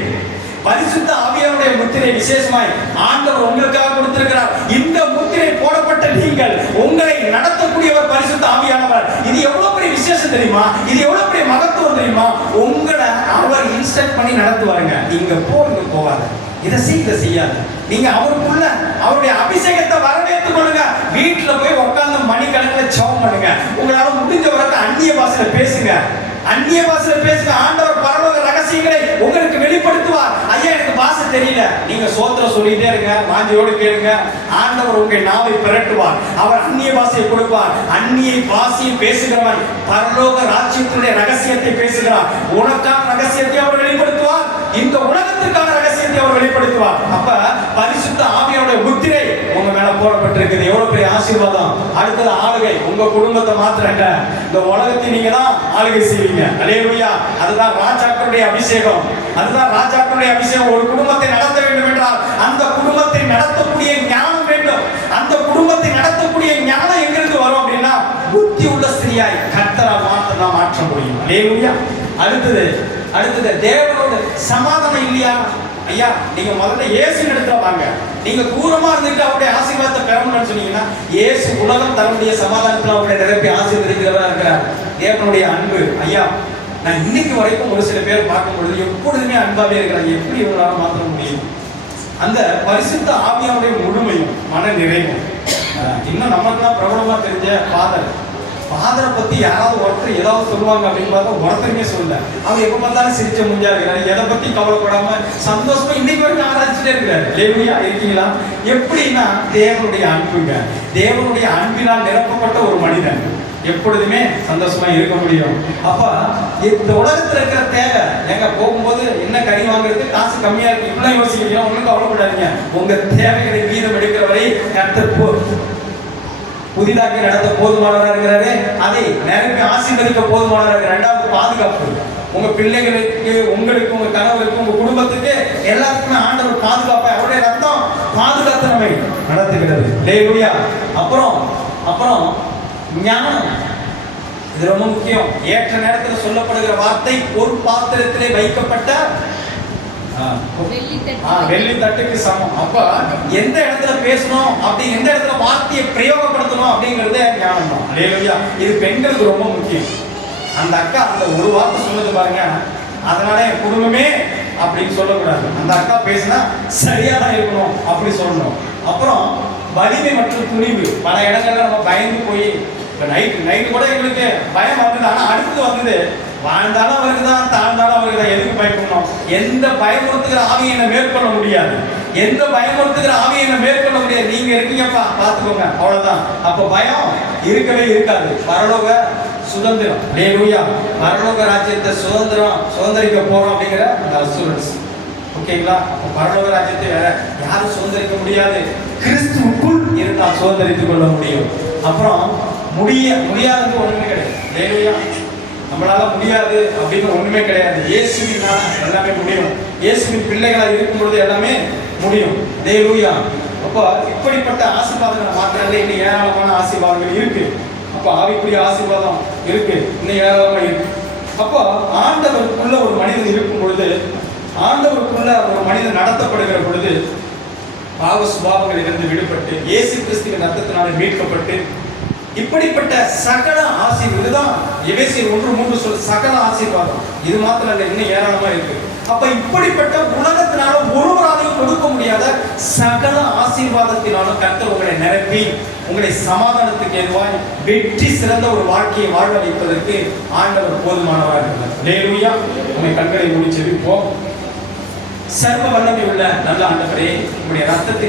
பரிசுத்த ஆவியானுடைய முத்திரை விசேஷமாய் ஆண்டவர் உங்களுக்காக கொடுத்திருக்கிறார். இந்த முத்திரை போடப்பட்ட நீங்கள், உங்களை நடத்தக்கூடியவர் பரிசுத்த ஆவியானவர். இது எவ்வளவு பெரிய விசேஷம் தெரியுமா? இது எவ்வளவு பெரிய மகத்துவம் தெரியுமா? உங்களை அவர் இன்ஸ்ட்ரக்ட் பண்ணி நடத்துவாருங்க. இங்க இங்க போகாத, இதை செய்யாது. நீங்க அவருக்குள்ள அவருடைய அபிஷேகத்தை வரவேற்றுக் கொள்ளுங்க. வீட்டுல போய் உட்கார்ந்து மணிக்கணக்கில் ஜெபம் பண்ணுங்க. உங்களால முடிஞ்ச வரைக்கும் அந்நிய பாஷையில பேசுங்க. அந்நிய பாஷையில பேசுங்க. ஆண்டவர் பரலோக ரகசியங்களை உங்களுக்கு வெளிப்படுத்துவார். ஐயா எனக்கு பாஷை தெரியல, நீங்க சோத்திரம் சொல்லிட்டே இருங்க, வாஞ்சியோடு கேளுங்க. ஆண்டவர் உங்கள் நாவை பிரட்டுவார். அவர் அந்நிய பாஷையை கொடுப்பார். அந்நிய பாஷையை பேசுகிறவன் பரலோக ராஜ்யத்தினுடைய ரகசியத்தை பேசுகிறார். உனக்கான ரகசியத்தை அவர் வெளிப்படுத்துவார். இந்த உலகத்திற்கான ரகசியத்தை அவர் வெளிப்படுத்துவார். அப்ப பரிசுத்த ஆவியானுடைய முத்திரை உங்க மேல போடப்பட்டிருக்குது. எவ்வளவு பெரிய ஆசீர்வாதம். அடுத்தது, ஆளுகை. உங்க குடும்பத்தை மாத்திரங்க, இந்த உலகத்தை நீங்க தான் ஆளுகை செய்வீங்க. அல்லேலூயா. அதுதான் ராஜாக்களுடைய அபிஷேகம். அதுதான் ராஜாக்களுடைய அபிஷேகம். ஒரு குடும்பத்தை நடத்த வேண்டும் என்றால் அந்த குடும்பத்தை நடத்தக்கூடிய ஞானம் வேண்டும். அந்த குடும்பத்தை நடத்தக்கூடிய ஞானம் எங்கிருந்து வரும் அப்படின்னா, புத்தி உள்ள ஸ்திரியாய் கர்த்தரால் மாத்திரம் மாற்ற முடியும். அல்லேலூயா. அடுத்தது தேவனோட சமாதானம் இல்லையா? ஐயா நீங்க முதல்ல இயேசு இடத்துல வாங்க. நீங்க தூரமா இருந்துட்டு அவருடைய ஆசீர்வாதத்தை பெறணும்னு சொன்னீங்கன்னா, இயேசு உலகம் தரக்கூடிய சமாதானத்தில் அவருடைய நிரப்பி ஆசீர்வதிக்கிறவரா இருக்கிறார். தேவனுடைய அன்பு. ஐயா நான் இன்னைக்கு வரைக்கும் ஒரு சில பேர் பார்க்கும் பொழுது எப்பொழுதுமே அன்பாவே இருக்கிறாங்க. எப்படி இவங்களால மாற்ற முடியும்? அந்த பரிசுத்த ஆவியானுடைய முழுமையும் மன நிறைவும். இன்னும் நமக்குலாம் பிரபலமா தெரிஞ்ச ஃபாதரை பத்தி யாராவது ஒருத்தர் ஏதாவது சொல்லுவாங்க அப்படின்னு பார்த்தா ஒருத்தருமே சொல்லல. அவர் எப்ப பார்த்தாலும் சிரிச்ச முடிஞ்சா இருக்கிறாரு. எதை பத்தி கவலைப்படாம சந்தோஷமா இன்னைக்கு வரைக்கும் ஆராய்ச்சிட்டே இருக்கிறாரு. லேவியா இருக்கீங்களா? எப்படின்னா தேவனுடைய அன்புங்க. தேவனுடைய அன்பினால் நிரப்பப்பட்ட ஒரு மனிதன் எப்பொழுதுமே சந்தோஷமா இருக்க முடியும். அப்ப இந்த உலகத்துல இருக்கிற தேவை, எங்க போகும்போது என்ன கறி வாங்குறது, காசு கம்மியா இருக்கு, இப்படிலாம் யோசிக்கிறீங்க. ஒன்றும் கவலைப்படாதீங்க. உங்க தேவைகளை வீதம் எடுக்கிறவரை கர்த்தர் புதிதாக நடத்த போதுமானவராக இருக்கிறாரு. அதை நிரப்பி ஆசீர்வதிக்க போதுமானவராக இருக்கிறார். இரண்டாவது, பாதுகாப்பு. உங்க பிள்ளைகளுக்கு, உங்களுக்கு, உங்க கணவருக்கு, உங்க குடும்பத்துக்கு எல்லாருக்குமே ஆண்டவர் பாதுகாப்பை, அவருடைய ரத்தம் பாதுகாத்து நம்மை நடத்துகிறது. அல்லேலூயா. அப்புறம் ஞானம். இது ரொம்ப முக்கியம். ஏற்ற நேரத்தில் சொல்லப்படுகிற வார்த்தை, ஒரு பாத்திரத்திலே வைக்கப்பட்ட வெள்ளி தட்டுக்கு சமம். அப்ப எந்த இடத்துல பேசணும், அப்படி எந்த இடத்துல வார்த்தையை பிரயோகப்படுத்தணும் அப்படிங்கறதே ஞானம் தான். அல்லேலூயா. இது பெண்களுக்கு ரொம்ப முக்கியம். அந்த அக்கா அந்த ஒரு வார்த்தை சொன்னது பாருங்க, அதனால என் குடும்பமே அப்படின்னு சொல்லக்கூடாது. அந்த அக்கா பேசினா சரியா தான் இருக்கணும் அப்படி சொல்லணும். அப்புறம் வலிமை மற்றும் துணிவு. பல இடங்கள்ல நம்ம பயந்து போய், இப்ப நைட்டு கூட எங்களுக்கு பயம் வந்தது. ஆனா அடுத்தது வந்தது, வாழ்ந்தாலும் அவருக்கு தான், தாழ்ந்தாலும் அவருக்கு தான். எதுக்கு பயப்படணும்? எந்த பயமுறுத்துகிற ஆவியை என்ன மேற்கொள்ள முடியாது. எந்த பயமுறுத்துகிற ஆவியை என்ன மேற்கொள்ள முடியாது. நீங்க இருக்கீங்கப்பா, பார்த்துக்கோங்க, அவ்வளவுதான். அப்ப பயம் இருக்கவே இருக்காது. பரலோக சுதந்திரம். அல்லேலூயா. பரலோக ராஜ்யத்தை சுதந்திரிக்க போறோம் அப்படிங்கிற அந்த அசூரன்ஸ். ஓகேங்களா? பரலோக ராஜ்யத்தை வேற யாரும் சுதந்திரிக்க முடியாது. கிறிஸ்துவுக்குள் இருந்தால் சுதந்திரித்துக் கொள்ள முடியும். அப்புறம் முடியாதது ஒண்ணுமே கிடையாது. அல்லேலூயா. நம்மளால முடியாது அப்படின்னு ஒண்ணுமே கிடையாது. இயேசுவினால எல்லாமே முடியும். இயேசுவின் பிள்ளைகளா இருக்கும்பொழுது எல்லாமே முடியும். அல்லேலூயா. அப்போ இப்படிப்பட்ட ஆசீர்வாதங்களை மாத்திரமே இன்னும் ஏராளமான ஆசீர்வாதங்கள் இருக்கு. அப்போ ஆவிக்குரிய ஆசீர்வாதம் இருக்கு, இன்னும் ஏராளமா இருக்கு. அப்போ ஆண்டவருக்குள்ள ஒரு மனிதன் இருக்கும் பொழுது, ஆண்டவருக்குள்ள ஒரு மனிதன் நடத்தப்படுகிற பொழுது, பாவ சுபாவங்களிலிருந்து விடுபட்டு இயேசு கிறிஸ்துவின் ரத்தத்தினால மீட்கப்பட்டு, இப்படிப்பட்ட சகல ஆசீர்வாதம், இதுதான் எபேசியர் 1:3 சொல்ற சகல ஆசீர்வாதம். இது மாத்திரம் இல்லை, இன்னும் ஏராளமா இருக்கு. அப்ப இப்படிப்பட்ட உலகத்தினால ஒருவராலையும் கொடுக்க முடியாத சகல ஆசீர்வாதத்தினாலும் கர்த்தர் உங்களை நிரப்பி உங்களை சமாதானத்துக்கு ஏதுவாய் வெற்றி சிறந்த ஒரு வாழ்க்கையை வாழ வைப்பதற்கு ஆண்டவர் போதுமானவராக இருக்கிறார். அல்லேலூயா. உங்களை கண்களை மூடி ஜெபிப்போம். சர்வ வல்லமை உள்ள நல்ல ஆண்டவரே, உங்களுடைய ரத்தத்தை